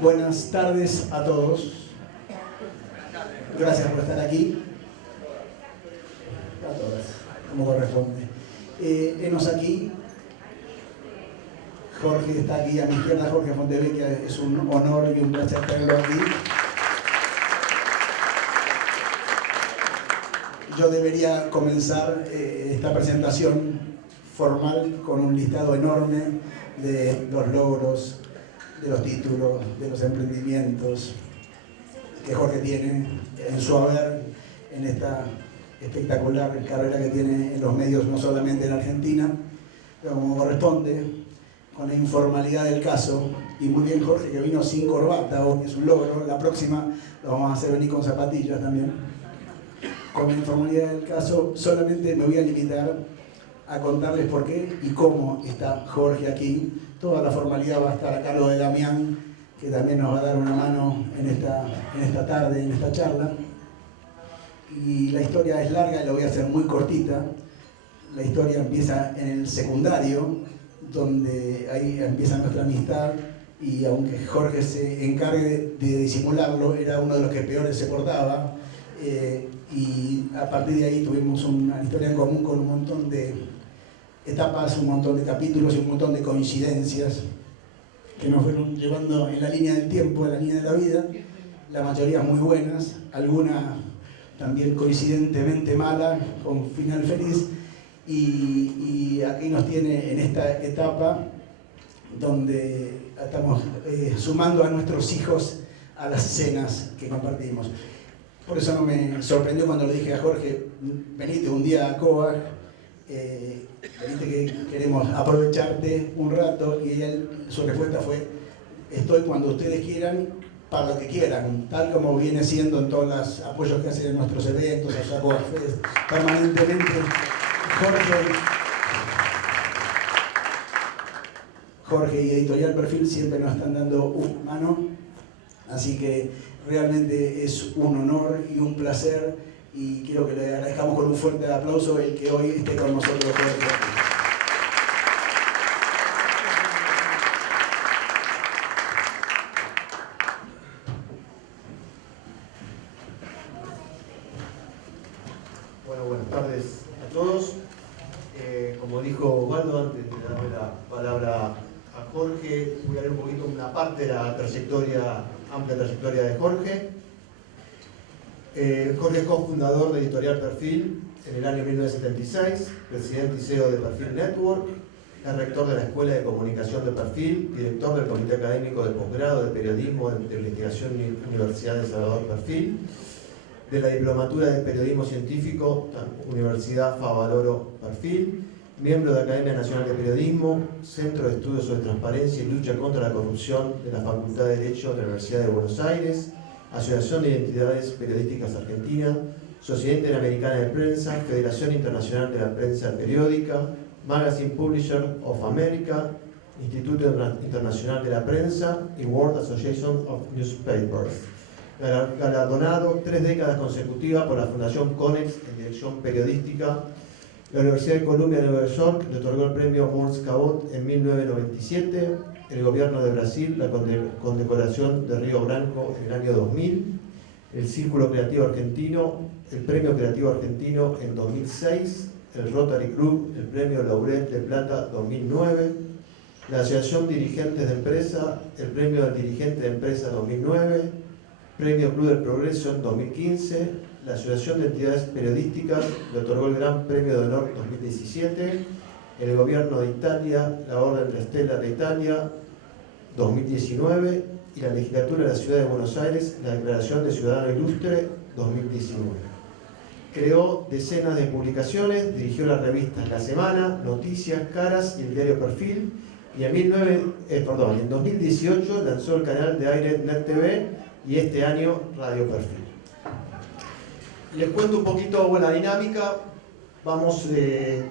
Buenas tardes a todos. Gracias por estar aquí. A todas, como corresponde. Enos aquí. Jorge está aquí a mi izquierda, Jorge Fontevecchia. Es un honor y un placer tenerlo aquí. Yo debería comenzar esta presentación formal con un listado enorme de los logros, de los títulos, de los emprendimientos que Jorge tiene en su haber en esta espectacular carrera que tiene en los medios, no solamente en Argentina, pero como corresponde, con la informalidad del caso. Y muy bien Jorge, que vino sin corbata hoy, es un logro. La próxima lo vamos a hacer venir con zapatillas también. Con la informalidad del caso, solamente me voy a limitar a contarles por qué y cómo está Jorge aquí. Toda la formalidad va a estar a cargo de Damián, que también nos va a dar una mano en esta tarde, en esta charla. Y la historia es larga y la voy a hacer muy cortita. La historia empieza en el secundario, donde ahí empieza nuestra amistad, y aunque Jorge se encargue de disimularlo, era uno de los que peores se portaba. Y a partir de ahí tuvimos una historia en común con un montón de etapas, un montón de capítulos y un montón de coincidencias que nos fueron llevando en la línea del tiempo, en la línea de la vida, la mayoría muy buenas, alguna también coincidentemente mala, con final feliz, y aquí nos tiene en esta etapa donde estamos sumando a nuestros hijos a las cenas que compartimos. Por eso no me sorprendió cuando le dije a Jorge, venite un día a Coag, venite que queremos aprovecharte un rato, y su respuesta fue, estoy cuando ustedes quieran, para lo que quieran, tal como viene siendo en todos los apoyos que hacen en nuestros eventos, o sea, Coag Fest, permanentemente. Jorge y Editorial Perfil siempre nos están dando una mano, así que realmente es un honor y un placer, y quiero que le agradezcamos con un fuerte aplauso el que hoy esté con nosotros. Bueno, buenas tardes a todos. Como dijo Waldo, antes de darle la palabra a Jorge, voy a leer un poquito una parte de la amplia trayectoria de Jorge. Jorge es cofundador de Editorial Perfil en el año 1976, presidente y CEO de Perfil Network, es rector de la Escuela de Comunicación de Perfil, director del Comité Académico de Posgrado de Periodismo de Investigación Universidad de Salvador Perfil, de la Diplomatura de Periodismo Científico, Universidad Favaloro Perfil, miembro de la Academia Nacional de Periodismo, Centro de Estudios sobre Transparencia y Lucha contra la Corrupción de la Facultad de Derecho de la Universidad de Buenos Aires, Asociación de Identidades Periodísticas Argentina, Sociedad Interamericana de Prensa, Federación Internacional de la Prensa Periódica, Magazine Publisher of America, Instituto Internacional de la Prensa y World Association of Newspapers. Galardonado 3 décadas consecutivas por la Fundación Konex en Dirección Periodística. La Universidad de Columbia de Nueva York le otorgó el premio Morse Cabot en 1997, el Gobierno de Brasil la condecoración de Río Branco en el año 2000, el Círculo Creativo Argentino, el Premio Creativo Argentino en 2006, el Rotary Club, el Premio Laureate de Plata 2009, la Asociación Dirigentes de Empresa, el Premio del Dirigente de Empresa 2009, Premio Club del Progreso en 2015, la Asociación de Entidades Periodísticas le otorgó el Gran Premio de Honor 2017, el Gobierno de Italia, la Orden de Stella de Italia 2019, y la Legislatura de la Ciudad de Buenos Aires, la Declaración de Ciudadano Ilustre 2019. Creó decenas de publicaciones, dirigió las revistas La Semana, Noticias, Caras y el diario Perfil, y en 2018 lanzó el canal de aire Net TV y este año Radio Perfil. Les cuento un poquito la dinámica.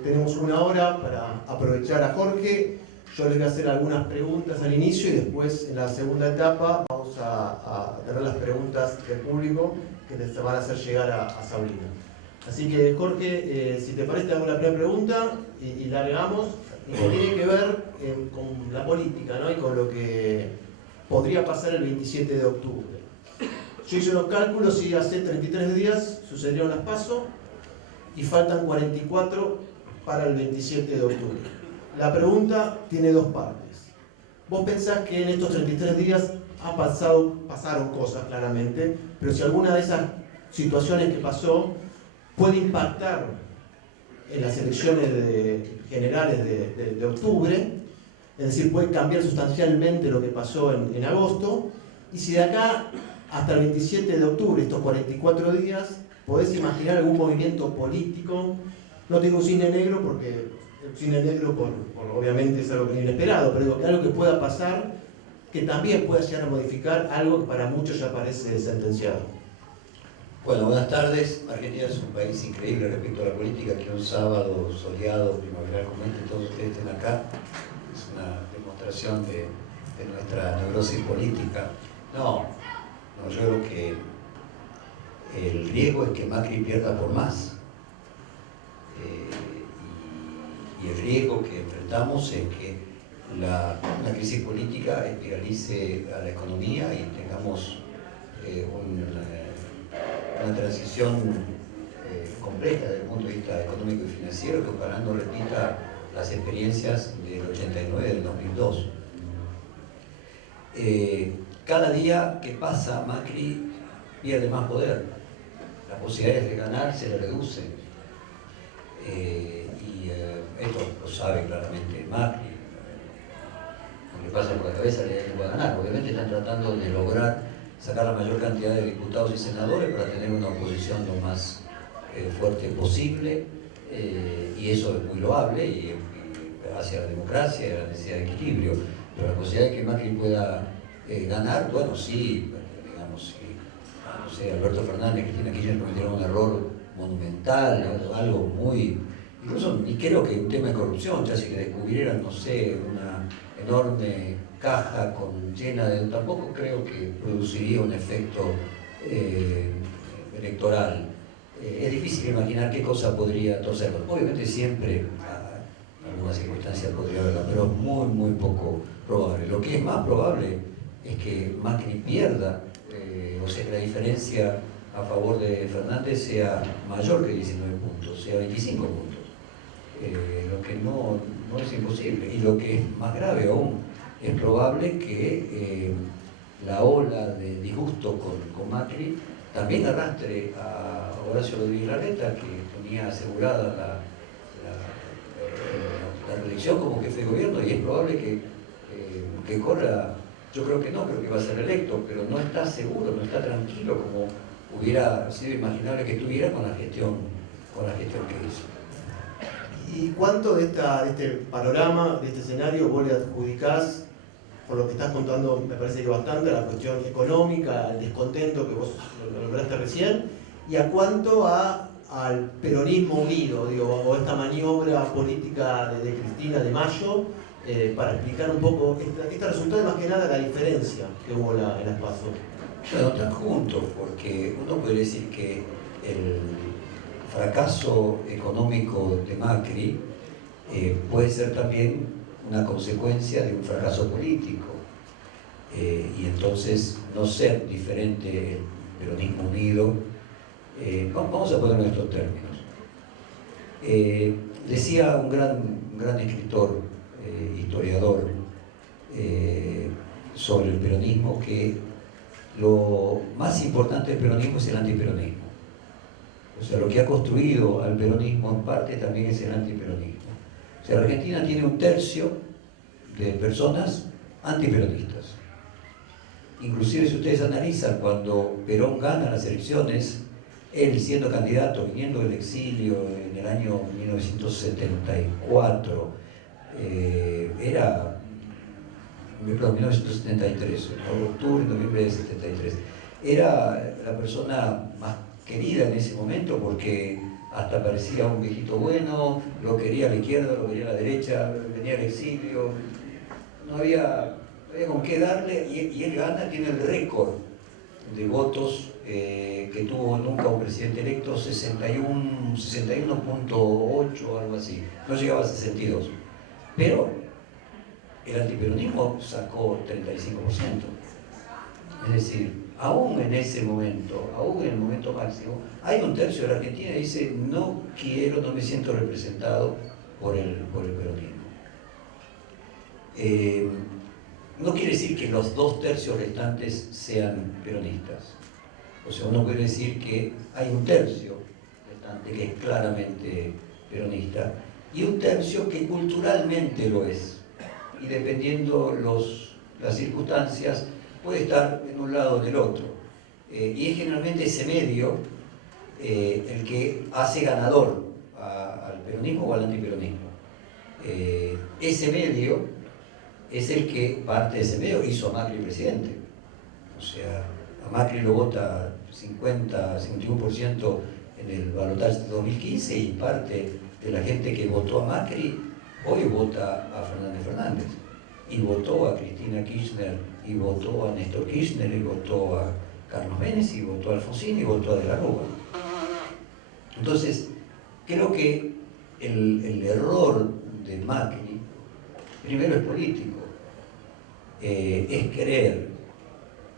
Tenemos una hora para aprovechar a Jorge. Yo les voy a hacer algunas preguntas al inicio y después en la segunda etapa vamos a tener las preguntas del público que les van a hacer llegar a Sabrina. Así que Jorge, si te parece, te hago la primera pregunta y la agregamos, y que tiene que ver con la política, ¿no? Y con lo que podría pasar el 27 de octubre. Yo hice unos cálculos y hace 33 días sucedieron las PASO y faltan 44 para el 27 de octubre. La pregunta tiene dos partes. Vos pensás que en estos 33 días pasaron cosas claramente, pero si alguna de esas situaciones que pasó puede impactar en las elecciones generales de octubre, es decir, puede cambiar sustancialmente lo que pasó en agosto, y si de acá hasta el 27 de octubre, estos 44 días, podés imaginar algún movimiento político, no tengo un cine negro porque el cine negro obviamente es algo inesperado, pero digo, algo que pueda pasar, que también pueda llegar a modificar algo que para muchos ya parece sentenciado. Bueno, buenas tardes. Argentina es un país increíble respecto a la política, que un sábado soleado, primaveral como este, todos ustedes estén acá. Es una demostración de nuestra neurosis política. No, yo creo que el riesgo es que Macri pierda por más. Y el riesgo que enfrentamos es que una crisis política espiralice a la economía y tengamos una transición compleja desde el punto de vista económico y financiero, que ojalá no repita las experiencias del 89 y del 2002. Cada día que pasa, Macri pierde más poder, las posibilidades de ganar se le reducen. Esto lo sabe claramente Macri. Lo que pasa por la cabeza le va a ganar. Obviamente están tratando de lograr sacar la mayor cantidad de diputados y senadores para tener una oposición lo más fuerte posible, y eso es muy loable y hacia la democracia y a la necesidad de equilibrio. Pero la posibilidad de que Macri pueda ganar, bueno, sí, digamos, si no sé, Alberto Fernández, Cristina Kirchner cometieron un error monumental, algo muy... Incluso ni creo que un tema de corrupción, ya si le descubrieran, no sé, una enorme caja llena de... Tampoco creo que produciría un efecto electoral. Es difícil imaginar qué cosa podría torcerlo. Obviamente siempre alguna circunstancia podría haberla, pero es muy, muy poco probable. Lo que es más probable es que Macri pierda, o sea, que la diferencia a favor de Fernández sea mayor que 19 puntos, sea 25 puntos. Lo que no es imposible. Y lo que es más grave aún, es probable que la ola de disgusto con Macri también arrastre a Horacio Rodríguez Larreta, que tenía asegurada la reelección como jefe de gobierno, y es probable que corra. Yo creo que no, creo que va a ser electo, pero no está seguro, no está tranquilo como hubiera sido imaginable que estuviera con la gestión que hizo. ¿Y cuánto de este panorama, de este escenario, vos le adjudicás, por lo que estás contando, me parece que bastante, a la cuestión económica, al descontento que vos lo nombraste recién, y a cuánto al peronismo unido, digo, o esta maniobra política de Cristina de mayo, para explicar un poco este resultado, más que nada la diferencia que hubo en las PASO? Bueno, están juntos, porque uno puede decir que el fracaso económico de Macri puede ser también una consecuencia de un fracaso político, y entonces no ser diferente el peronismo unido. Vamos a ponerlo en estos términos. Decía un gran escritor, historiador, sobre el peronismo, que lo más importante del peronismo es el antiperonismo. O sea, lo que ha construido al peronismo en parte también es el antiperonismo. O sea, la Argentina tiene un tercio de personas antiperonistas. Inclusive, si ustedes analizan, cuando Perón gana las elecciones, él siendo candidato, viniendo del exilio en el año 1974, era, perdón, 1973, octubre, noviembre de 73, era la persona más querida en ese momento, porque hasta parecía un viejito bueno, lo quería a la izquierda, lo quería a la derecha, venía al exilio, no había con qué darle, y él gana, tiene el récord de votos que tuvo nunca un presidente electo, 61.8, algo así, no llegaba a 62, pero el antiperonismo sacó 35%, Es decir, aún en ese momento, aún en el momento máximo, hay un tercio de la Argentina que dice no me siento representado por el peronismo. No quiere decir que los 2/3 restantes sean peronistas. O sea, uno puede decir que hay un tercio restante que es claramente peronista y un tercio que culturalmente lo es. Y dependiendo las circunstancias, puede estar en un lado o en el otro. Y es generalmente ese medio el que hace ganador al peronismo o al antiperonismo. Ese medio es el que, parte de ese medio, hizo a Macri presidente. O sea, a Macri lo vota 51% en el balotaje de 2015 y parte de la gente que votó a Macri hoy vota a Fernández. Y votó a Cristina Kirchner, y votó a Néstor Kirchner, y votó a Carlos Menem, y votó a Alfonsín, y votó a De la Rúa. Entonces, creo que el error de Macri, primero es político, es creer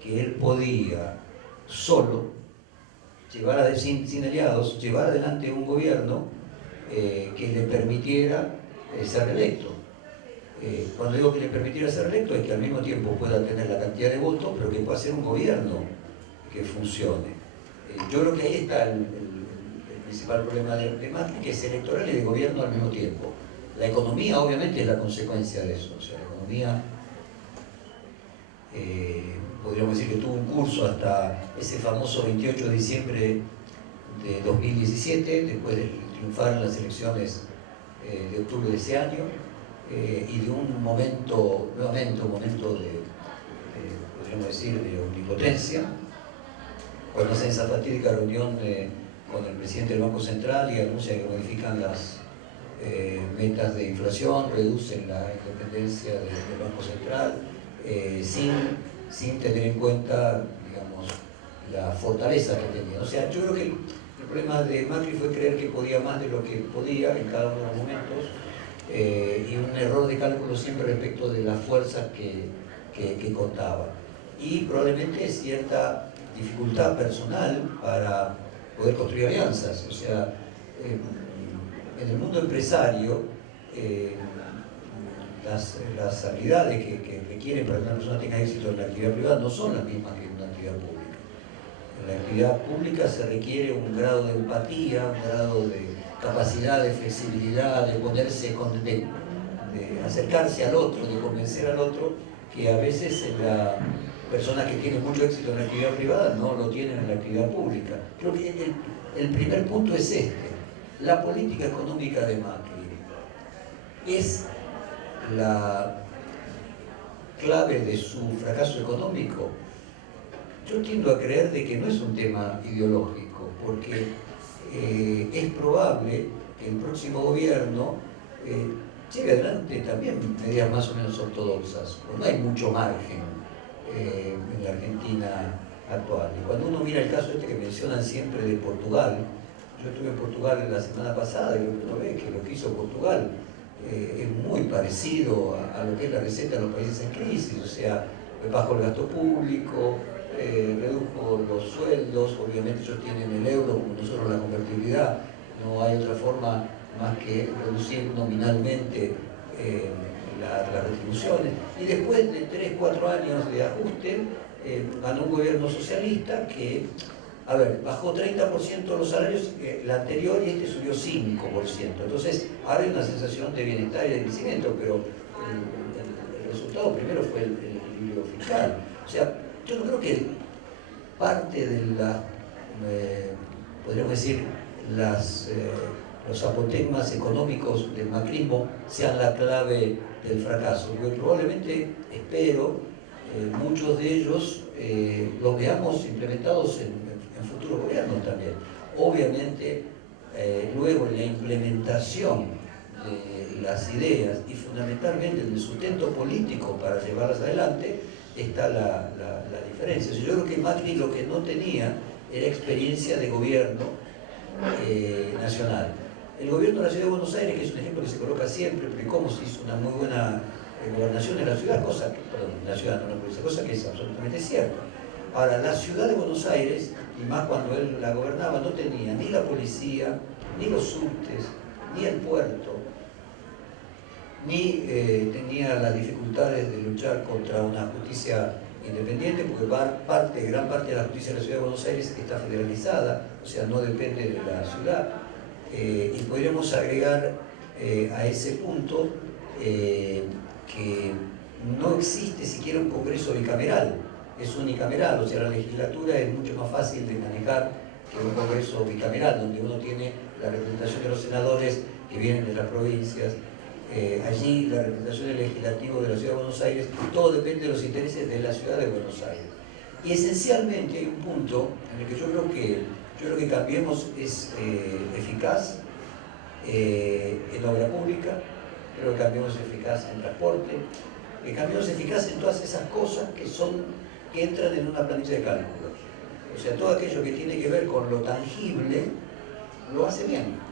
que él podía solo llevar sin aliados, llevar adelante un gobierno que le permitiera ser reelecto. Cuando digo que le permitiera ser electo es que al mismo tiempo pueda tener la cantidad de votos, pero que pueda ser un gobierno que funcione. Yo creo que ahí está el principal problema de Macri, que es electoral y de gobierno al mismo tiempo. La economía obviamente es la consecuencia de eso. O sea, la economía, podríamos decir que tuvo un curso hasta ese famoso 28 de diciembre de 2017, después de triunfar en las elecciones de octubre de ese año. Y de un momento, nuevamente un momento podríamos decir, de omnipotencia, cuando hacen esa fatídica reunión con el presidente del Banco Central y anuncia que modifican las metas de inflación, reducen la independencia del Banco Central, sin tener en cuenta, digamos, la fortaleza que tenía. O sea, yo creo que el problema de Macri fue creer que podía más de lo que podía en cada uno de los momentos, y un error de cálculo siempre respecto de las fuerzas que contaba. Y probablemente cierta dificultad personal para poder construir alianzas. O sea, en el mundo empresario, las habilidades que requieren para que una persona tenga éxito en la actividad privada no son las mismas que en una actividad pública. En la actividad pública se requiere un grado de empatía, un grado de capacidad de flexibilidad, de ponerse, de acercarse al otro, de convencer al otro, que a veces la persona que tiene mucho éxito en la actividad privada no lo tiene en la actividad pública. Creo que el primer punto es este. La política económica de Macri es la clave de su fracaso económico. Yo tiendo a creer de que no es un tema ideológico, porque es probable que el próximo gobierno lleve adelante también medidas más o menos ortodoxas, porque no hay mucho margen en la Argentina actual. Y cuando uno mira el caso este que mencionan siempre de Portugal, yo estuve en Portugal la semana pasada y uno ve que lo que hizo Portugal es muy parecido a lo que es la receta de los países en crisis, o sea, bajó el gasto público, redujo los sueldos, obviamente ellos tienen el euro como nosotros la convertibilidad, no hay otra forma más que reducir nominalmente las retribuciones, y después de 3-4 años de ajuste ganó un gobierno socialista que, a ver, bajó 30% los salarios el anterior y este subió 5%, entonces ahora hay una sensación de bienestar y de crecimiento, pero el resultado primero fue el equilibrio fiscal. O sea, yo no creo que parte de podríamos decir, los apotegmas económicos del macrismo sean la clave del fracaso, porque probablemente, espero, muchos de ellos los veamos implementados en futuros gobiernos también. Obviamente, luego en la implementación de las ideas y fundamentalmente en el sustento político para llevarlas adelante, está la diferencia. Yo creo que Macri lo que no tenía era experiencia de gobierno nacional. El gobierno de la Ciudad de Buenos Aires, que es un ejemplo que se coloca siempre, pero cómo se hizo una muy buena gobernación en la ciudad, cosa que, perdón, en la ciudad, no en la provincia, cosa que es absolutamente cierta. Ahora, la ciudad de Buenos Aires, y más cuando él la gobernaba, no tenía ni la policía, ni los subtes, ni el puerto, ni tenía las dificultades de luchar contra una justicia independiente, porque gran parte de la justicia de la ciudad de Buenos Aires está federalizada, o sea, no depende de la ciudad. Y podríamos agregar a ese punto que no existe siquiera un Congreso bicameral, es unicameral, o sea, la legislatura es mucho más fácil de manejar que un Congreso bicameral, donde uno tiene la representación de los senadores que vienen de las provincias, allí la representación del legislativo de la Ciudad de Buenos Aires, todo depende de los intereses de la Ciudad de Buenos Aires. Y esencialmente hay un punto en el que yo creo que Cambiemos es eficaz en obra pública, creo que Cambiemos es eficaz en transporte, que Cambiemos es eficaz en todas esas cosas que entran en una planilla de cálculo. O sea, todo aquello que tiene que ver con lo tangible, lo hace bien.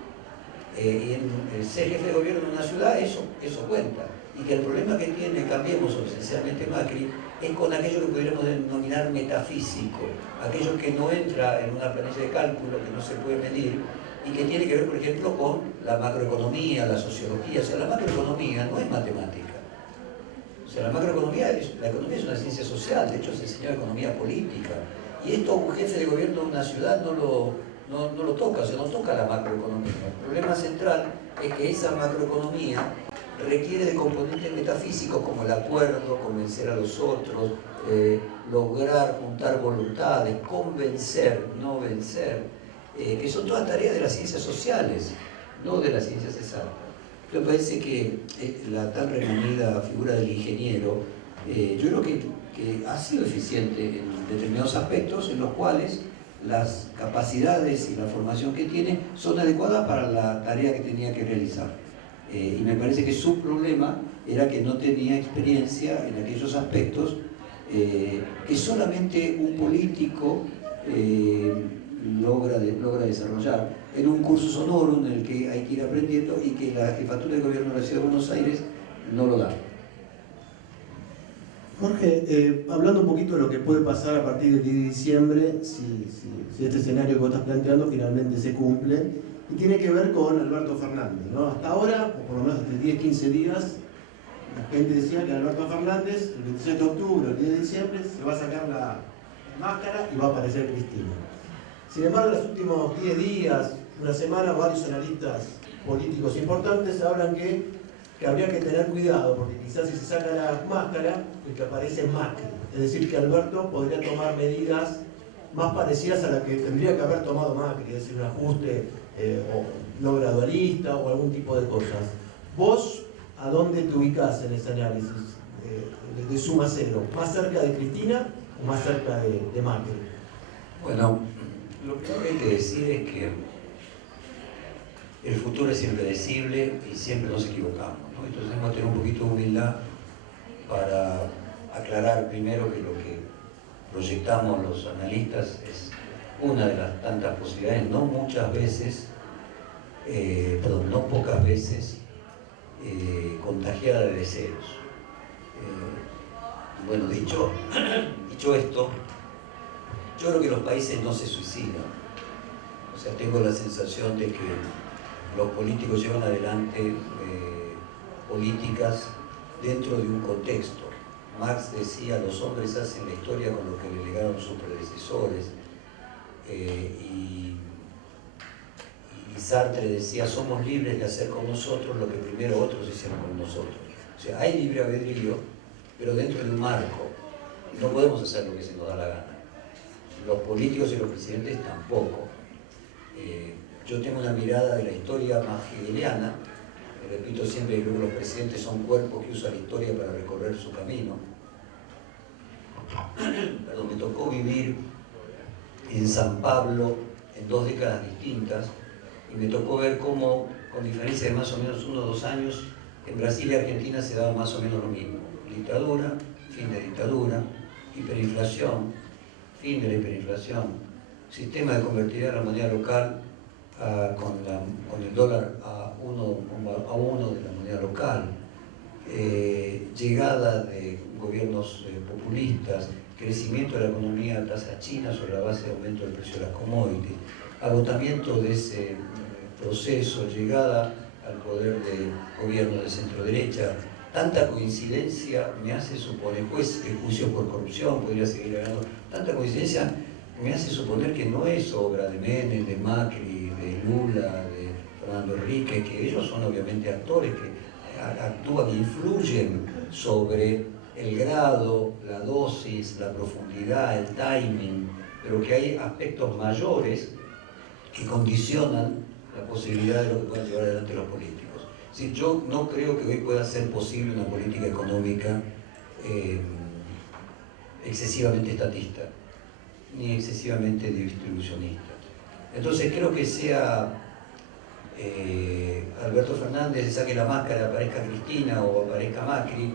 Y en ser jefe de gobierno de una ciudad, eso cuenta. Y que el problema que tiene Cambiemos, o esencialmente Macri, es con aquello que podríamos denominar metafísico, aquello que no entra en una planilla de cálculo, que no se puede medir, y que tiene que ver, por ejemplo, con la macroeconomía, la sociología. O sea, la macroeconomía no es matemática. O sea, la economía es una ciencia social, de hecho se enseña economía política. Y esto un jefe de gobierno de una ciudad no lo toca, o sea, no toca la macroeconomía. El problema central es que esa macroeconomía requiere de componentes metafísicos como el acuerdo, convencer a los otros, lograr juntar voluntades, convencer, no vencer, que son todas tareas de las ciencias sociales, no de las ciencias exactas. Me parece que la tan renombrada figura del ingeniero, yo creo que ha sido eficiente en determinados aspectos en los cuales las capacidades y la formación que tiene son adecuadas para la tarea que tenía que realizar. Y me parece que su problema era que no tenía experiencia en aquellos aspectos que solamente un político logra desarrollar en un curso honorum en el que hay que ir aprendiendo y que la jefatura de gobierno de la Ciudad de Buenos Aires no lo da. Jorge, hablando un poquito de lo que puede pasar a partir del 10 de diciembre, si este escenario que vos estás planteando finalmente se cumple, y tiene que ver con Alberto Fernández, ¿no? Hasta ahora, o por lo menos hasta 10-15 días, la gente decía que Alberto Fernández, el 27 de octubre o el 10 de diciembre, se va a sacar la máscara y va a aparecer Cristina. Sin embargo, en los últimos 10 días, una semana, varios analistas políticos importantes hablan que habría que tener cuidado, porque quizás si se saca la máscara, el que aparece es Macri. Es decir, que Alberto podría tomar medidas más parecidas a las que tendría que haber tomado Macri, es decir, un ajuste o no gradualista o algún tipo de cosas. ¿Vos a dónde te ubicás en ese análisis de suma cero? ¿Más cerca de Cristina o más cerca de Macri? Bueno, lo primero que hay que decir es que el futuro es impredecible y siempre nos equivocamos, ¿no? Entonces tenemos que tener un poquito de humildad para aclarar primero que lo que proyectamos los analistas es una de las tantas posibilidades, no muchas veces, no pocas veces, contagiada de deseos. Bueno, dicho esto, yo creo que los países no se suicidan. O sea, tengo la sensación de que los políticos llevan adelante políticas dentro de un contexto. Marx decía, los hombres hacen la historia con lo que le legaron sus predecesores. Y Sartre decía, somos libres de hacer con nosotros lo que primero otros hicieron con nosotros. O sea, hay libre albedrío, pero dentro de un marco. No podemos hacer lo que se nos da la gana. Los políticos y los presidentes tampoco. Yo tengo una mirada de la historia más hegeliana. Repito siempre que creo que los presidentes son cuerpos que usan la historia para recorrer su camino. Pero me tocó vivir en San Pablo en 2 décadas distintas y me tocó ver cómo, con diferencia de más o menos 1 o 2 años, en Brasil y Argentina se daba más o menos lo mismo. Dictadura, fin de dictadura, hiperinflación, fin de la hiperinflación, sistema de convertir la moneda local con el dólar a uno de la moneda local, llegada de gobiernos populistas, crecimiento de la economía a tasa china sobre la base de aumento del precio de las commodities, agotamiento de ese proceso, llegada al poder de gobiernos de centro-derecha. Tanta coincidencia me hace suponer, juicios por corrupción, podría seguir hablando, tanta coincidencia me hace suponer que no es obra de Menem, de Macri, de Lula, de Fernando Henrique, que ellos son obviamente actores que actúan, influyen sobre el grado, la dosis, la profundidad, el timing, pero que hay aspectos mayores que condicionan la posibilidad de lo que puedan llevar adelante los políticos. Sí, yo no creo que hoy pueda ser posible una política económica excesivamente estatista, ni excesivamente distribucionista. Entonces creo que sea Alberto Fernández se saque la máscara, aparezca Cristina o aparezca Macri,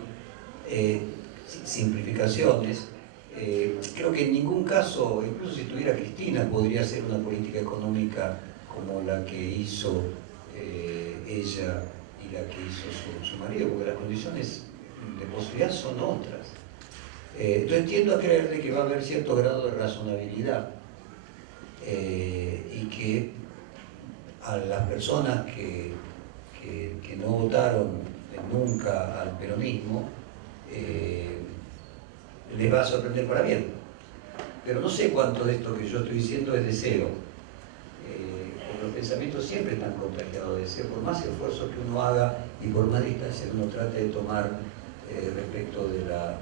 simplificaciones. Creo que en ningún caso, incluso si estuviera Cristina, podría ser una política económica como la que hizo ella y la que hizo su marido, porque las condiciones de posibilidad son otras. Entonces tiendo a creerle que va a haber cierto grado de razonabilidad y que a las personas que no votaron nunca al peronismo les va a sorprender para bien. Pero no sé cuánto de esto que yo estoy diciendo es deseo. Los pensamientos siempre están contagiados de deseo, por más esfuerzo que uno haga y por más distancia que uno trate de tomar respecto de la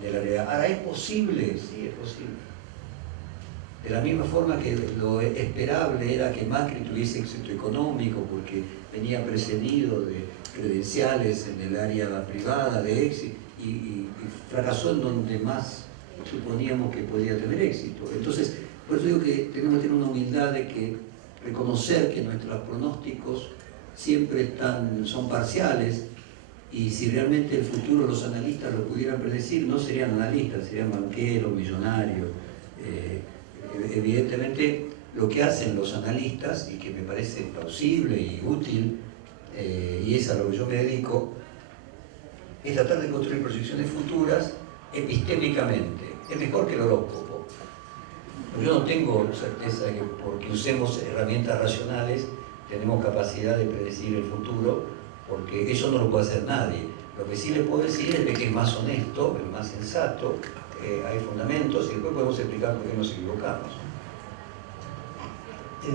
realidad. Ahora, ¿es posible? Sí, es posible. De la misma forma que lo esperable era que Macri tuviese éxito económico porque venía precedido de credenciales en el área privada de éxito y fracasó en donde más suponíamos que podía tener éxito. Entonces, por eso digo que tenemos que tener una humildad de que reconocer que nuestros pronósticos siempre son parciales y si realmente el futuro los analistas lo pudieran predecir, no serían analistas, serían banqueros, millonarios. Evidentemente, lo que hacen los analistas, y que me parece plausible y útil, y es a lo que yo me dedico, es tratar de construir proyecciones futuras epistémicamente. Es mejor que el horóscopo. Yo no tengo certeza de que porque usemos herramientas racionales tenemos capacidad de predecir el futuro, porque eso no lo puede hacer nadie. Lo que sí les puedo decir es de que es más honesto, es más sensato, hay fundamentos y después podemos explicar por qué nos equivocamos.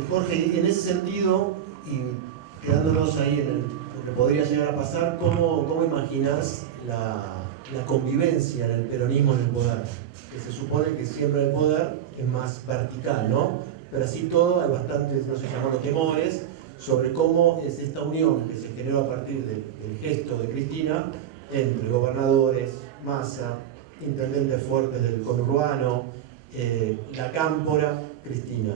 Jorge, en ese sentido, y quedándonos ahí en lo que podría llegar a pasar, ¿cómo imaginás la convivencia del peronismo en el poder? Que se supone que siempre el poder es más vertical, ¿no? Pero así todo hay bastantes, no sé, llamados temores sobre cómo es esta unión que se generó a partir del gesto de Cristina entre gobernadores, Massa, intendentes fuertes del conurbano, la cámpora, Cristina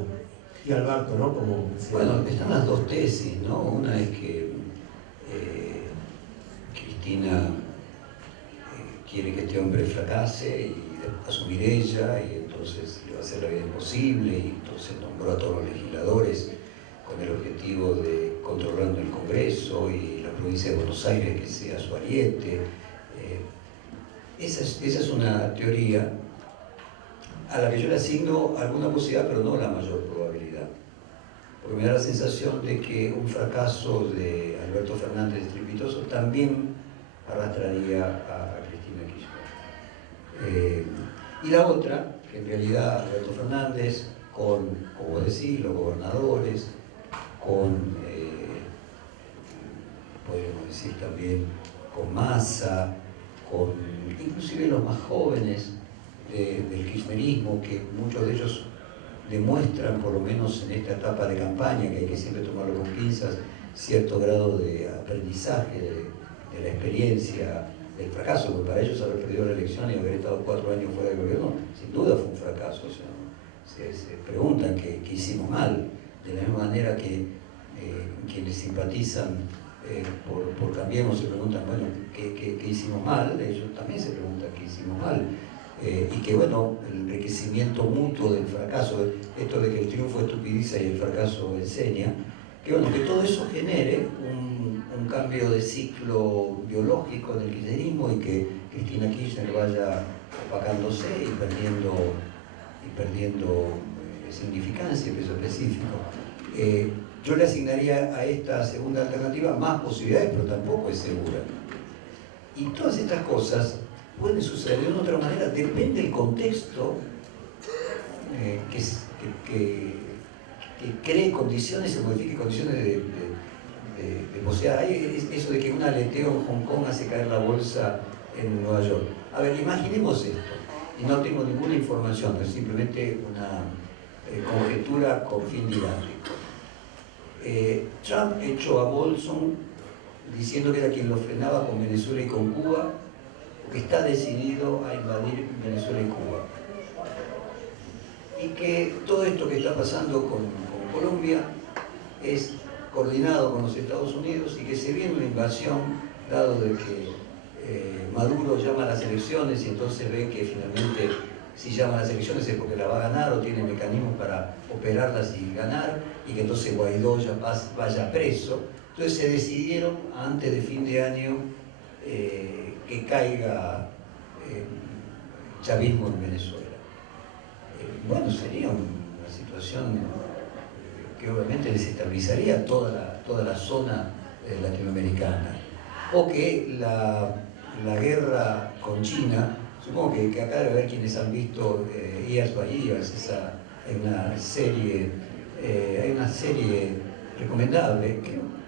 y Alberto, ¿no? Como bueno, están las dos tesis, ¿no? Una es que Cristina quiere que este hombre fracase y asumir ella, y entonces le va a hacer la vida imposible, y entonces nombró a todos los legisladores con el objetivo de controlando el Congreso y la provincia de Buenos Aires que sea su ariete. Esa es una teoría a la que yo le asigno alguna posibilidad, pero no la mayor probabilidad. Porque me da la sensación de que un fracaso de Alberto Fernández estrepitoso también arrastraría a Cristina Kirchner. Y la otra, que en realidad Alberto Fernández, con, como decís, los gobernadores, con, podríamos decir también, con Massa, con inclusive los más jóvenes del kirchnerismo, que muchos de ellos demuestran, por lo menos en esta etapa de campaña, que hay que siempre tomarlo con pinzas, cierto grado de aprendizaje de la experiencia del fracaso, porque para ellos haber perdido la elección y haber estado 4 años fuera del gobierno, sin duda fue un fracaso. O sea, se preguntan qué hicimos mal, de la misma manera que quienes simpatizan por Cambiemos se preguntan, bueno, ¿qué hicimos mal? Ellos también se preguntan qué hicimos mal. Y que bueno, el enriquecimiento mutuo del fracaso, esto de que el triunfo estupidiza y el fracaso enseña, bueno, que todo eso genere un cambio de ciclo biológico en el kirchnerismo y que Cristina Kirchner vaya opacándose y perdiendo significancia, peso específico. Yo le asignaría a esta segunda alternativa más posibilidades, pero tampoco es segura. Y todas estas cosas pueden suceder de una u otra manera, depende del contexto que cree condiciones, se modifique condiciones de posibilidad. Hay eso de que un aleteo en Hong Kong hace caer la bolsa en Nueva York. A ver, imaginemos esto, y no tengo ninguna información, es simplemente una conjetura con fin didáctico. Trump echó a Bolson diciendo que era quien lo frenaba con Venezuela y con Cuba, que está decidido a invadir Venezuela y Cuba. Y que todo esto que está pasando con Colombia es coordinado con los Estados Unidos y que se viene una invasión, dado de que Maduro llama a las elecciones y entonces ve que finalmente si llama a las elecciones es porque la va a ganar o tiene mecanismos para operarlas y ganar, y que entonces Guaidó ya vaya preso. Entonces se decidieron antes de fin de año que caiga chavismo en Venezuela. Bueno, sería una situación que obviamente desestabilizaría toda la zona latinoamericana. O que la guerra con China, supongo que acá debe haber quienes han visto Years by Years, hay una serie recomendable,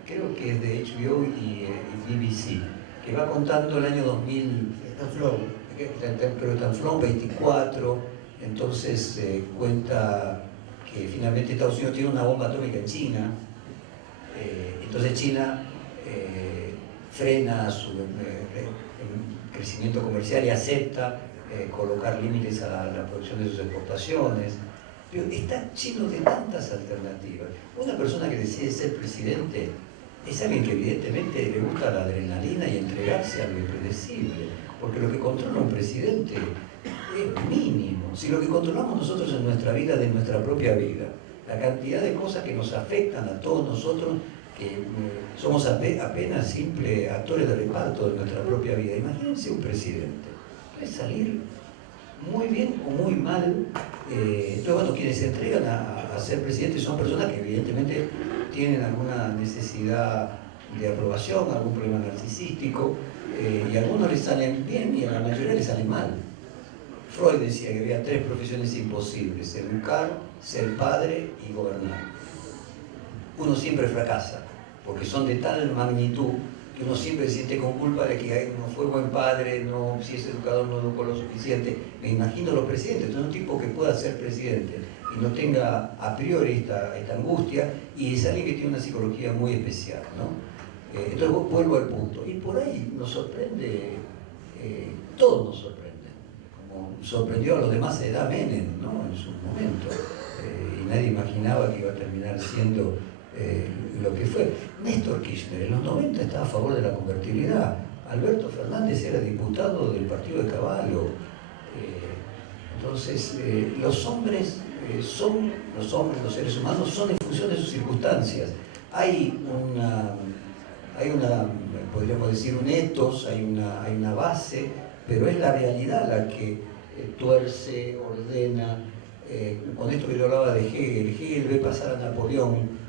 creo que es de HBO y BBC, que va contando el año 2000, pero está en Flow 24, entonces cuenta que finalmente Estados Unidos tiene una bomba atómica en China, entonces China frena su crecimiento comercial y acepta colocar límites a la producción de sus exportaciones. Pero está lleno de tantas alternativas. Una persona que decide ser presidente es alguien que evidentemente le gusta la adrenalina y entregarse a lo impredecible, porque lo que controla un presidente es mínimo. Si lo que controlamos nosotros en nuestra vida, de nuestra propia vida, la cantidad de cosas que nos afectan a todos nosotros, que somos apenas simples actores de reparto de nuestra propia vida. Imagínense un presidente, puede salir muy bien o muy mal. Entonces, bueno, quienes se entregan a ser presidentes son personas que evidentemente tienen alguna necesidad de aprobación, algún problema narcisístico, y a algunos les salen bien y a la mayoría les salen mal. Freud decía que había 3 profesiones imposibles: educar, ser padre y gobernar. Uno siempre fracasa, porque son de tal magnitud que uno siempre se siente con culpa de que no fue buen padre, si es educador no educó lo suficiente. Me imagino los presidentes, entonces un tipo que pueda ser presidente y no tenga a priori esta angustia, y es alguien que tiene una psicología muy especial, ¿no? Entonces vuelvo al punto, y por ahí nos sorprende, todo nos sorprende, como sorprendió a los demás a edad Menem, ¿no? En su momento, y nadie imaginaba que iba a terminar siendo lo que fue. Néstor Kirchner en los 90 estaba a favor de la convertibilidad. Alberto Fernández era diputado del partido de Caballo. Entonces, los seres humanos son en función de sus circunstancias. Hay una, podríamos decir, un ethos, hay una base, pero es la realidad la que tuerce, ordena. Con esto que yo hablaba de Hegel ve pasar a Napoleón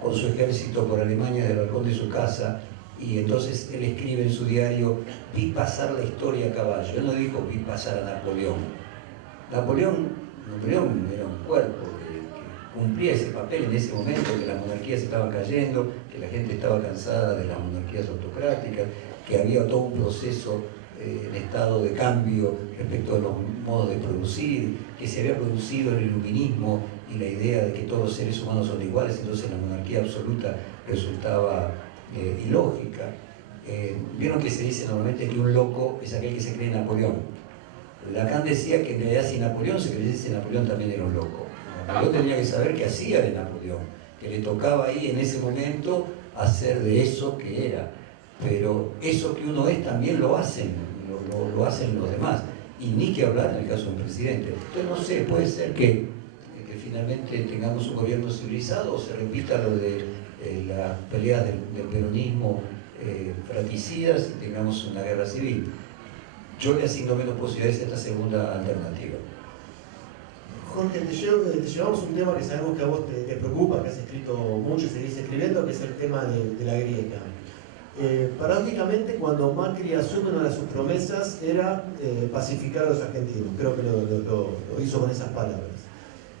con su ejército por Alemania del balcón de su casa, y entonces él escribe en su diario: vi pasar la historia a caballo. Él no dijo vi pasar a Napoleón. Napoleón era un cuerpo que cumplía ese papel en ese momento, que las monarquías estaban cayendo, que la gente estaba cansada de las monarquías autocráticas, que había todo un proceso en estado de cambio respecto a los modos de producir, que se había producido el iluminismo y la idea de que todos los seres humanos son iguales, entonces la monarquía absoluta resultaba ilógica. Vieron que se dice normalmente que un loco es aquel que se cree Napoleón. Lacan decía que en realidad si Napoleón se creyese, Napoleón también era un loco. Napoleón tenía que saber qué hacía de Napoleón, que le tocaba ahí en ese momento hacer de eso que era. Pero eso que uno es también lo hacen los demás. Y ni que hablar en el caso de un presidente. Entonces no sé, puede ser que finalmente tengamos un gobierno civilizado o se repita lo de las peleas del peronismo fratricidas y tengamos una guerra civil. Yo le asigno menos posibilidades a esta segunda alternativa. Jorge, te llevamos un tema que sabemos que a vos te preocupa, que has escrito mucho y seguís escribiendo, que es el tema de la grieta. Paradójicamente, cuando Macri asume, una de sus promesas era pacificar a los argentinos. Creo que lo hizo con esas palabras.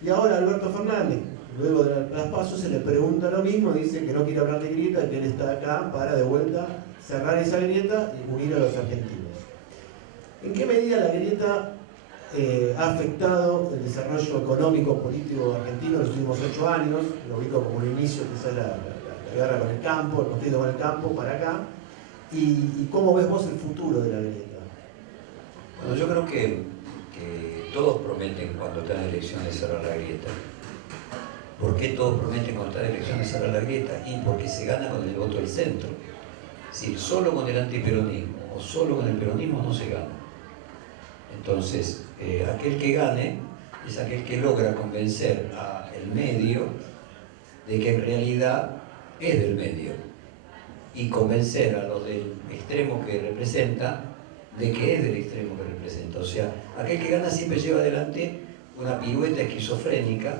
Y ahora Alberto Fernández, luego de las PASO, se le pregunta lo mismo, dice que no quiere hablar de grieta, que él está acá para de vuelta cerrar esa grieta y unir a los argentinos. ¿En qué medida la grieta ha afectado el desarrollo económico, político argentino en los últimos 8 años? Lo ubico como el inicio, quizás la guerra con el campo, el conflicto con el campo, para acá. ¿Y cómo ves vos el futuro de la grieta? Bueno, yo creo que todos prometen cuando están en elecciones cerrar la grieta. ¿Por qué todos prometen cuando están en elecciones cerrar la grieta? Y porque se gana con el voto del centro. Si solo con el antiperonismo o solo con el peronismo no se gana. Entonces, aquel que gane es aquel que logra convencer al medio de que en realidad es del medio y convencer a los del extremo que representa de que es del extremo que representa. O sea, aquel que gana siempre lleva adelante una pirueta esquizofrénica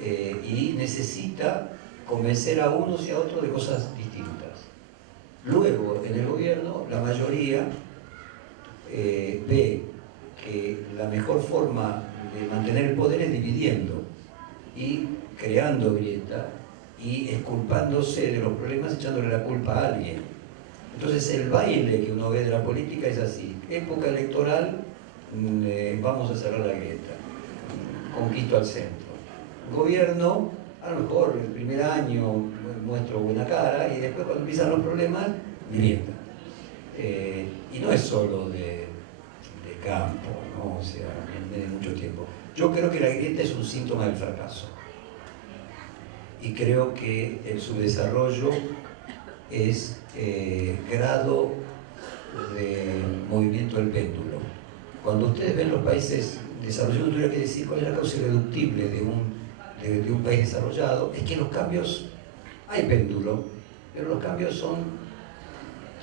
y necesita convencer a unos y a otros de cosas distintas. Luego, en el gobierno, la mayoría ve que la mejor forma de mantener el poder es dividiendo y creando grieta y exculpándose de los problemas, echándole la culpa a alguien. Entonces el baile que uno ve de la política es así: época electoral, vamos a cerrar la grieta, conquisto al centro. Gobierno, a lo mejor el primer año muestro buena cara y después cuando empiezan los problemas, grieta. Y no es solo de campo, ¿no? O sea, de mucho tiempo. Yo creo que la grieta es un síntoma del fracaso. Y creo que el subdesarrollo es grado de movimiento del péndulo. Cuando ustedes ven los países desarrollados, no tuviera que decir cuál es la causa irreductible de un país desarrollado, es que los cambios, hay péndulo, pero los cambios son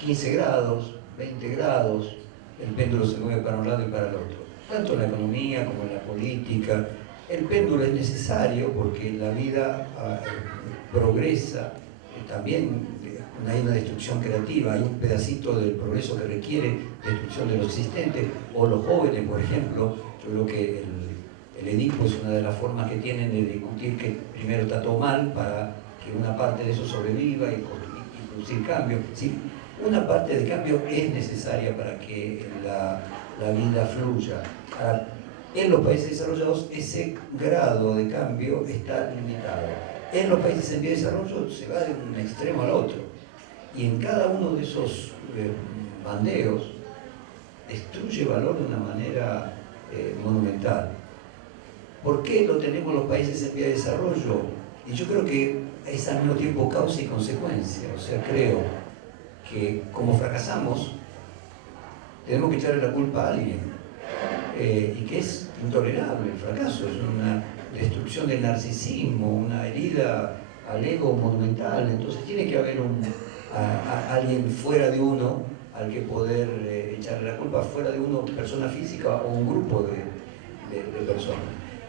15 grados, 20 grados, el péndulo se mueve para un lado y para el otro. Tanto en la economía como en la política, el péndulo es necesario porque la vida progresa, también hay una destrucción creativa, hay un pedacito del progreso que requiere destrucción de lo existente, o los jóvenes, por ejemplo. Yo creo que el Edipo es una de las formas que tienen de discutir que primero está todo mal para que una parte de eso sobreviva y producir cambio. ¿Sí? Una parte de cambio es necesaria para que la vida fluya. Ahora, en los países desarrollados ese grado de cambio está limitado. En los países en vía de desarrollo se va de un extremo al otro. Y en cada uno de esos bandeos destruye valor de una manera monumental. ¿Por qué lo tenemos los países en vía de desarrollo? Y yo creo que es al mismo tiempo causa y consecuencia. O sea, creo que como fracasamos, tenemos que echarle la culpa a alguien. Y que es intolerable el fracaso, es una destrucción del narcisismo, una herida al ego monumental. Entonces tiene que haber alguien fuera de uno al que poder echarle la culpa, fuera de uno, persona física o un grupo de personas.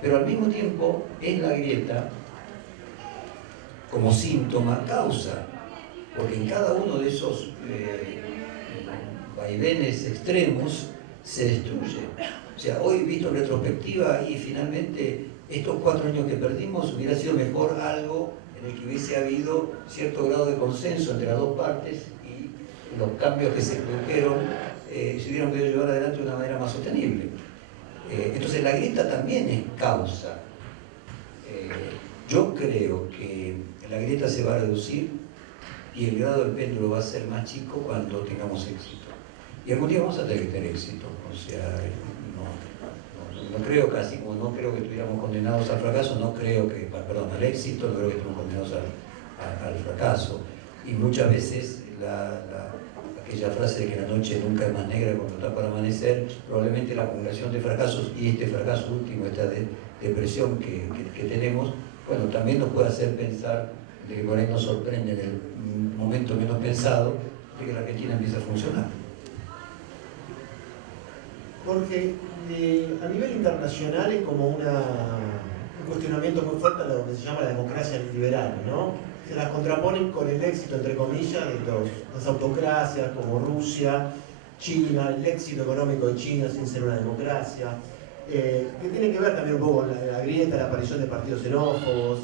Pero al mismo tiempo es la grieta como síntoma, causa, porque en cada uno de esos vaivenes extremos se destruye. O sea, hoy visto en retrospectiva y finalmente estos 4 años que perdimos hubiera sido mejor algo en el que hubiese habido cierto grado de consenso entre las dos partes y los cambios que se produjeron se hubieran podido llevar adelante de una manera más sostenible. Entonces la grieta también es causa. Yo creo que la grieta se va a reducir y el grado del péndulo va a ser más chico cuando tengamos éxito. Y algún día vamos a tener que tener éxito. O sea, no creo casi, como no creo que estuviéramos condenados al fracaso, no creo que, perdón, al éxito, no creo que estemos condenados al fracaso. Y muchas veces aquella frase de que la noche nunca es más negra cuando está para amanecer, probablemente la acumulación de fracasos y este fracaso último, esta depresión que tenemos, bueno, también nos puede hacer pensar de que por ahí nos sorprende en el momento menos pensado de que la Argentina empieza a funcionar. Jorge, a nivel internacional es como un cuestionamiento muy fuerte a lo que se llama la democracia liberal, ¿no? Se las contraponen con el éxito, entre comillas, de las autocracias como Rusia, China, el éxito económico de China sin ser una democracia, que tiene que ver también un poco con la grieta, la aparición de partidos xenófobos,